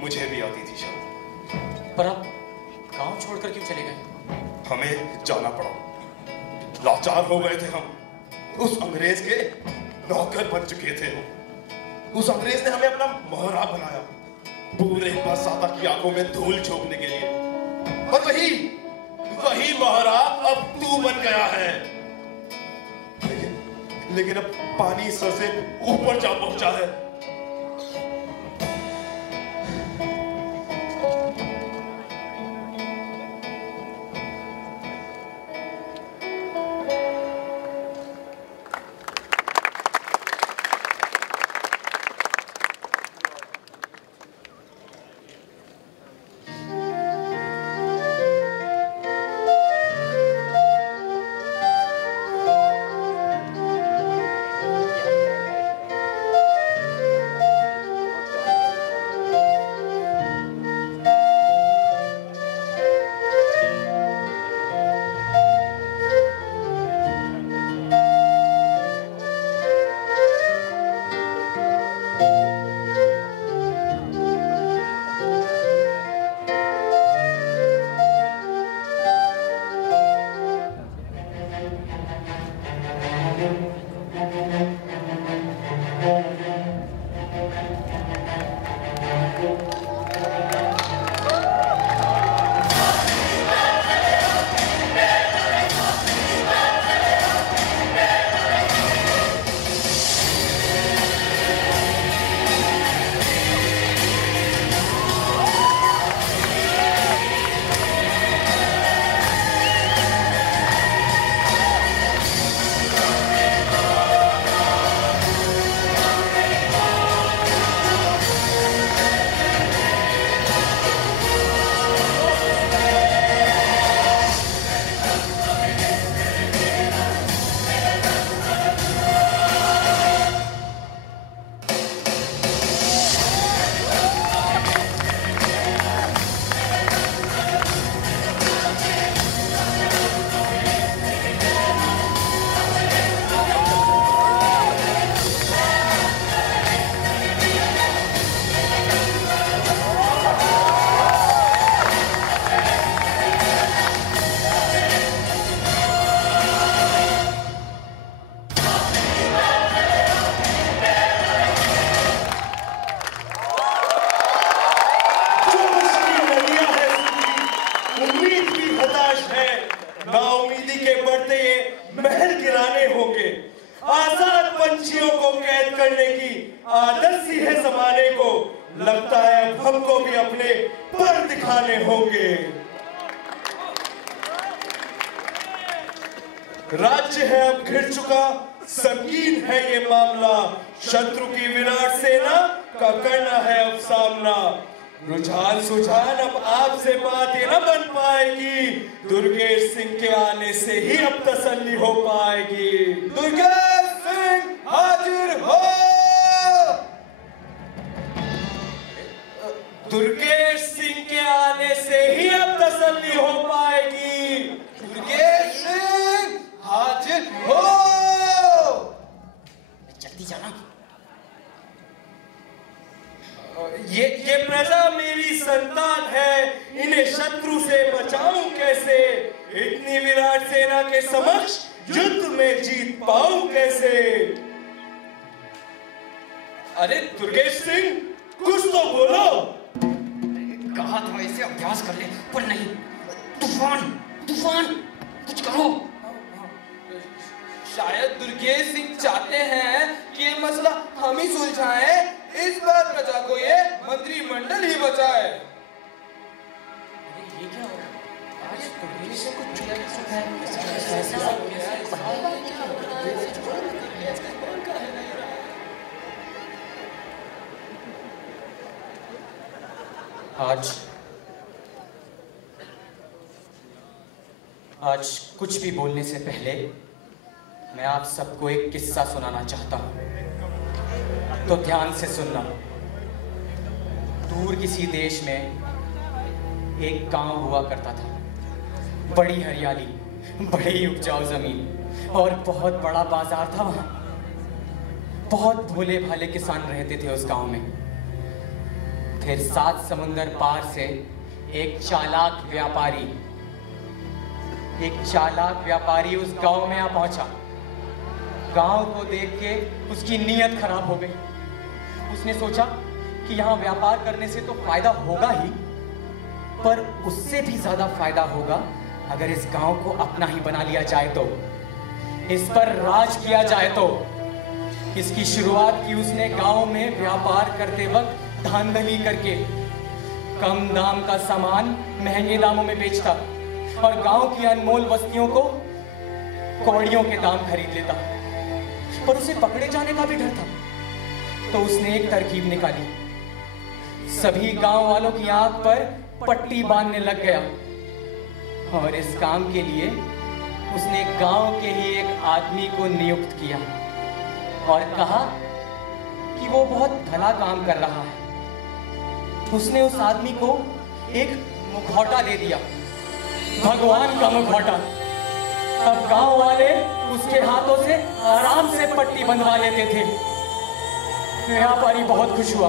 मुझे भी आती थी शर्म। पर आप गांव छोड़कर क्यों चले गए? हमें जाना पड़ा। लाचार हो गए थे हम। उस अंग्रेज के नौकर बन चुके थे हम। उस अंग्रेज ने हमें अपना मोहरा बनाया, पूरे बरसाता की आंखों में धूल झोंकने के लिए। और वही मोहरा अब तू बन गया है। लेकिन अब पानी सर से ऊपर जा पहुंचा है। करने की आदत सी है जमाने को, लगता है अब हमको भी अपने पर दिखाने होंगे। राज्य है अब घिर चुका, संगीन है ये मामला, शत्रु की विराट सेना का करना है अब सामना। रुझान सुझान अब आपसे बात ये न बन पाएगी, दुर्गेश सिंह के आने से ही अब तसल्ली हो पाएगी। दुर्गेश सिंह हाजिर हो। दुर्गेश सिंह के आने से ही अब तसल्ली हो पाएगी। दुर्गेश सिंह हाजिर हो। जल्दी जाना। ये प्रजा मेरी संतान है, इन्हें शत्रु से बचाऊं कैसे, इतनी विराट सेना के समक्ष युद्ध में जीत पाऊं कैसे। अरे दुर्गेश सिंह कुछ तो बोलो। कहा था ऐसे अभ्यास कर ले, पर नहीं। तूफान तूफान कुछ करो। शायद दुर्गेश सिंह चाहते हैं कि ये मसला हम ही सुलझाएं, इस बार प्रजा को ये मंत्रिमंडल ही बचाए। ये क्या हो रहा है? आज दुर्गेश सिंह को चुना जा सकता है। आज कुछ भी बोलने से पहले मैं आप सबको एक किस्सा सुनाना चाहता हूं, तो ध्यान से सुनना। दूर किसी देश में एक गांव हुआ करता था, बड़ी हरियाली, बड़ी उपजाऊ जमीन और बहुत बड़ा बाजार था वहां। बहुत भोले भाले किसान रहते थे उस गांव में। फिर 7 समुंदर पार से एक चालाक व्यापारी उस गांव में आ पहुंचा। गांव को देख के उसकी नीयत खराब हो गई। उसने सोचा कि यहाँ व्यापार करने से तो फायदा होगा ही, पर उससे भी ज्यादा फायदा होगा अगर इस गांव को अपना ही बना लिया जाए, तो इस पर राज किया जाए। तो इसकी शुरुआत की उसने गांव में व्यापार करते वक्त धांधली करके कम दाम का सामान महंगे दामों में बेचता और गांव की अनमोल वस्तुओं को कौड़ियों के दाम खरीद लेता। पर उसे पकड़े जाने का भी डर था, तो उसने एक तरकीब निकाली। सभी गांव वालों की आंख पर पट्टी बांधने लग गया और इस काम के लिए उसने गांव के ही एक आदमी को नियुक्त किया और कहा कि वो बहुत भला काम कर रहा है। उसने उस आदमी को एक मुखौटा दे दिया, भगवान का मुखौटा। अब गांव वाले उसके हाथों से आराम से पट्टी बंधवा लेते थे। व्यापारी बहुत खुश हुआ,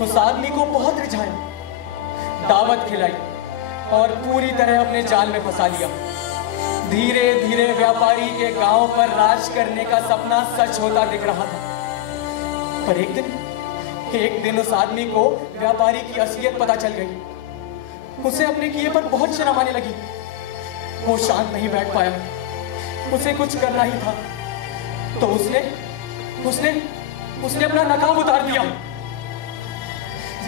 उस आदमी को बहुत रिझाया, दावत खिलाई और पूरी तरह अपने जाल में फंसा लिया। धीरे धीरे व्यापारी के गांव पर राज करने का सपना सच होता दिख रहा था। पर एक दिन उस आदमी को व्यापारी की असलियत पता चल गई। उसे अपने किए पर बहुत शर्म आने लगी। वो शांत नहीं बैठ पाया, उसे कुछ करना ही था। तो उसने अपना नकाब उतार दिया।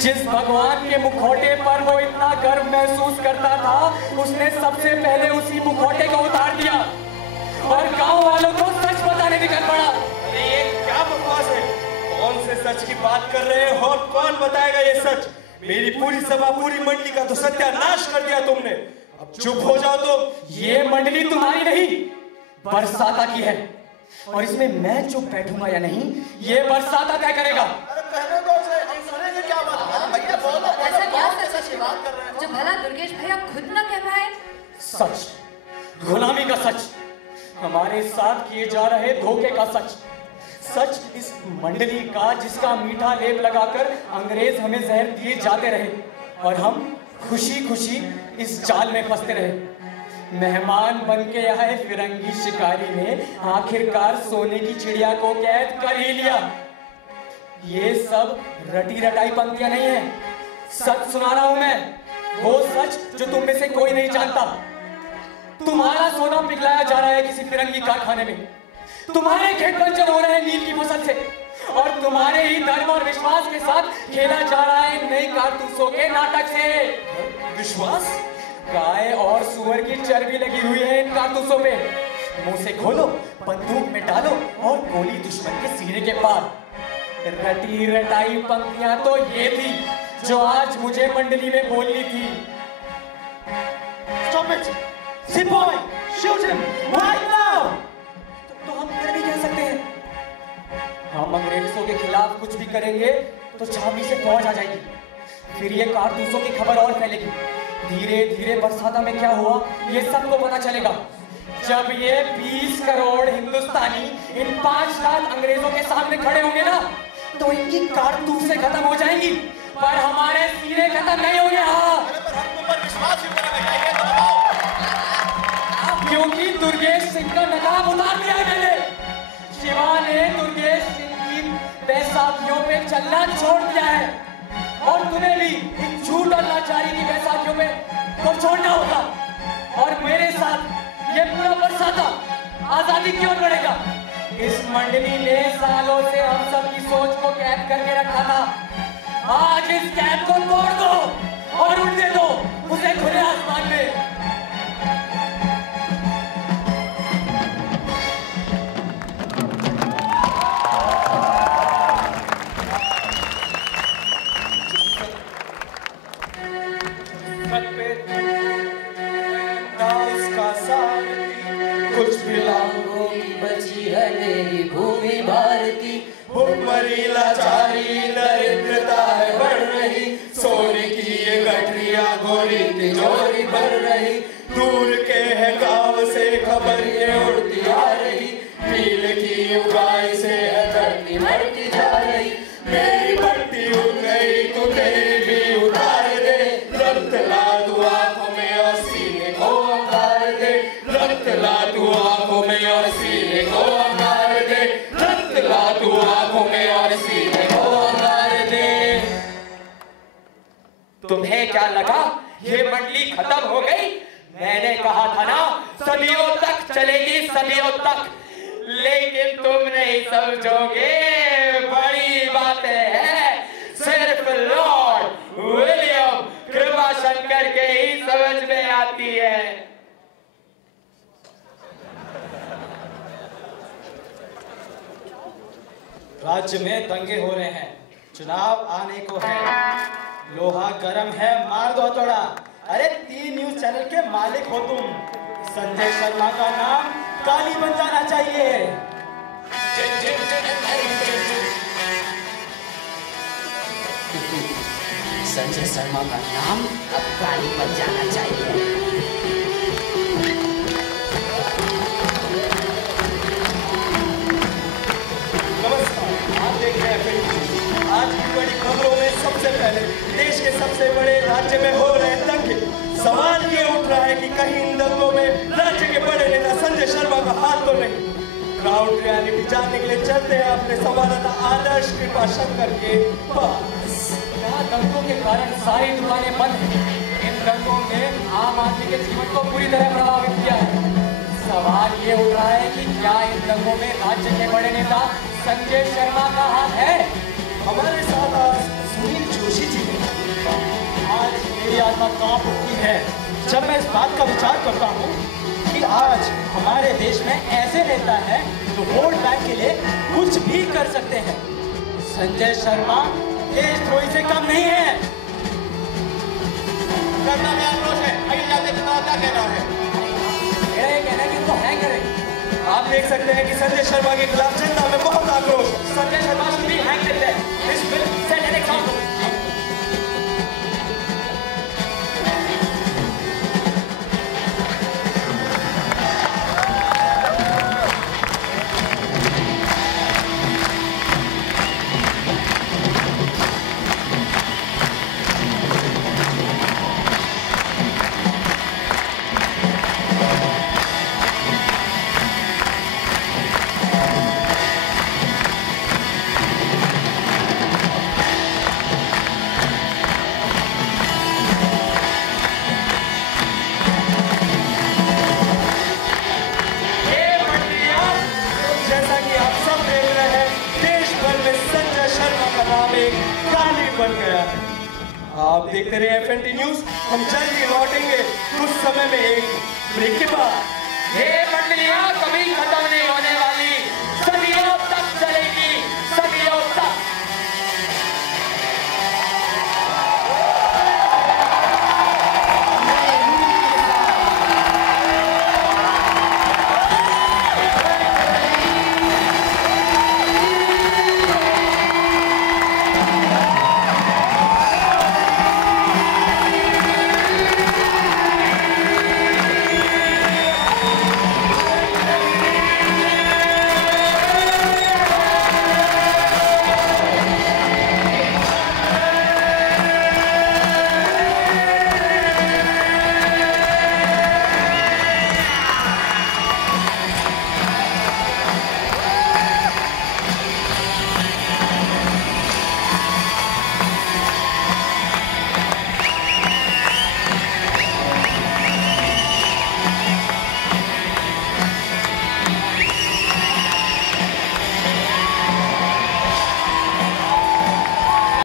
जिस भगवान के मुखौटे पर वो इतना गर्व महसूस करता था, उसने सबसे पहले उसी मुखौटे को उतार दिया और गांव वालों को सच बताने निकल पड़ा। अरे ये क्या बकवास है? कौन से सच की बात कर रहे हो और कौन बताएगा ये सच? मेरी पूरी सभा, पूरी मंडली का तो सत्यानाश कर दिया तुमने। अब चुप हो जाओ। तो ये मंडली तुम्हारी नहीं, बरसाता की है और इसमें मैं चुप बैठूंगा या नहीं, ये बरसाता तय करेगा। ऐसा क्या सच है शिवा, जो भला दुर्गेश भैया खुद न कह पाए? सच, गुलामी का सच, हमारे साथ किए जा रहे धोखे का सच, सच इस मंडली का जिसका मीठा लेप लगाकर अंग्रेज हमें जहर दिए जाते रहे और हम खुशी खुशी इस जाल में फंसते रहे। मेहमान बन के आए फिरंगी शिकारी ने आखिरकार सोने की चिड़िया को कैद कर ही लिया। ये सब रटी रटाई पंक्तियां नहीं है, सच सुना रहा हूं मैं, वो सच जो तुम में से कोई नहीं जानता। तुम्हारा सोना पिघलाया जा रहा है किसी फिरंगी कारखाने में, तुम्हारे खेत बंजर हो रहे हैं नील की फसल से, विश्वास के साथ खेला जा रहा है इन नई कारतूसों के नाटक से। विश्वास? गाय और सुअर की चर्बी लगी हुई है इन कारतूसों पे। मुंह से खोलो, बंदूक में डालो और गोली दुश्मन के सीने के पार। रटी रटाई पंक्तियां तो ये थी जो आज मुझे मंडली में बोलनी थी। Stop it! Sipoy, shoot him right now! तो हम कर भी कह सकते हैं, हम अंग्रेजों के खिलाफ कुछ भी करेंगे तो छावनी से फौज आ जाएगी, फिर ये कारतूसों की खबर और फैलेगी। धीरे धीरे बरसाता में क्या हुआ ये सबको पता चलेगा। जब ये 20 करोड़ हिंदुस्तानी इन 5 लाख अंग्रेजों के सामने खड़े होंगे ना, तो इनकी कारतूसें खत्म हो जाएंगी, पर हमारे सीने खत्म नहीं होंगे। हाँ, क्योंकि दुर्गेश सिंह का नकाब उतार दिया है मैंने। शिवा ने दुर्गेश सिंह की बैसाखियों पे चलना छोड़ दिया है, और तुम्हें भी इन झूठ और लाचारी की बैसाखियों पे तो छोड़ना होगा। और मेरे साथ ये पूरा बरसाता आजादी क्यों बढ़ेगा? इस मंडली ने सालों से हम सब की सोच को कैद करके रखा था। आज इस कैद को तोड़ दो और उड़ने दो उसे खुले आसमान में। कुछ विलांगों की बची है मेरी भूमि भारती। भूखमरी लाचारी दरिद्रता है बढ़ रही, सोने की ये गठरिया गोरी तिजोरी भर रही। दूर के है गांव से खबर ये उड़ती आ रही, नील की उगाई से है धरती मरती जा रही। मेरी भट्टी उड़ गई तो तेरी भी उतार दे, रक्त ला तू आंखों में और सीने को अंगार दे। रक्त ला तू आंखों में और सीने को अंगार दे। रक्त ला तू आंखों में और सीने को अंगार दे। तुम्हें क्या लगा ये मंडली खत्म हो गई? मैंने कहा था ना सदियों तक चलेगी, सदियों तक। लेकिन तुम नहीं समझोगे, बड़ी बातें हैं सिर्फ लॉर्ड विलियम कृपाशंकर के ही समझ में आती है। राज्य में दंगे हो रहे हैं, चुनाव आने को है, लोहा गर्म है, मार दो हथौड़ा। अरे 3 न्यूज चैनल के मालिक हो तुम, संजय शर्मा का नाम काली बन जाना चाहिए। संजय शर्मा का नाम अब काली बन जाना चाहिए। नमस्कार, आप देख रहे हैं फिल्म। आज की बड़ी खबरों में सबसे पहले देश के सबसे बड़े राज्य में हो रहे दंगे। सवाल ये उठ रहा है कि कहीं इन दंगों में राज्य के बड़े नेता संजय शर्मा का हाथ तो नहीं। ग्राउंड रियलिटी जानने के लिए चलते हैं अपने संवाददाता आदर्श कृपाशंकर के पास। यहाँ दंगों के कारण सारी दुकानें बंद हैं। इन दंगों ने आम आदमी के जीवन को पूरी तरह प्रभावित किया है। सवाल ये उठ रहा है कि क्या इन दंगों में राज्य के बड़े नेता संजय शर्मा का हाथ है? हमारे साथ आज सुनील जोशी जी हैं। आज मेरी आत्मा कांप उठती है जब मैं इस बात का विचार करता हूँ कि आज हमारे देश में ऐसे नेता हैं जो वोट बैंक के लिए कुछ भी कर सकते हैं। संजय शर्मा देशद्रोही से कम नहीं है। करना क्या आक्रोश है? आगे जाके चुनाव क्या कहना है? मेरा ये कहना है कि इनको हैंग करें। आप देख सकते हैं कि संजय शर्मा के खिलाफ जनता में बहुत आक्रोश है। Sanjay Sharma should be hanged in there. This will set an example. गाली बन गया है। आप देखते रहे FNT न्यूज, हम जल्दी लौटेंगे कुछ समय में एक ब्रेक के बाद। हे मंडली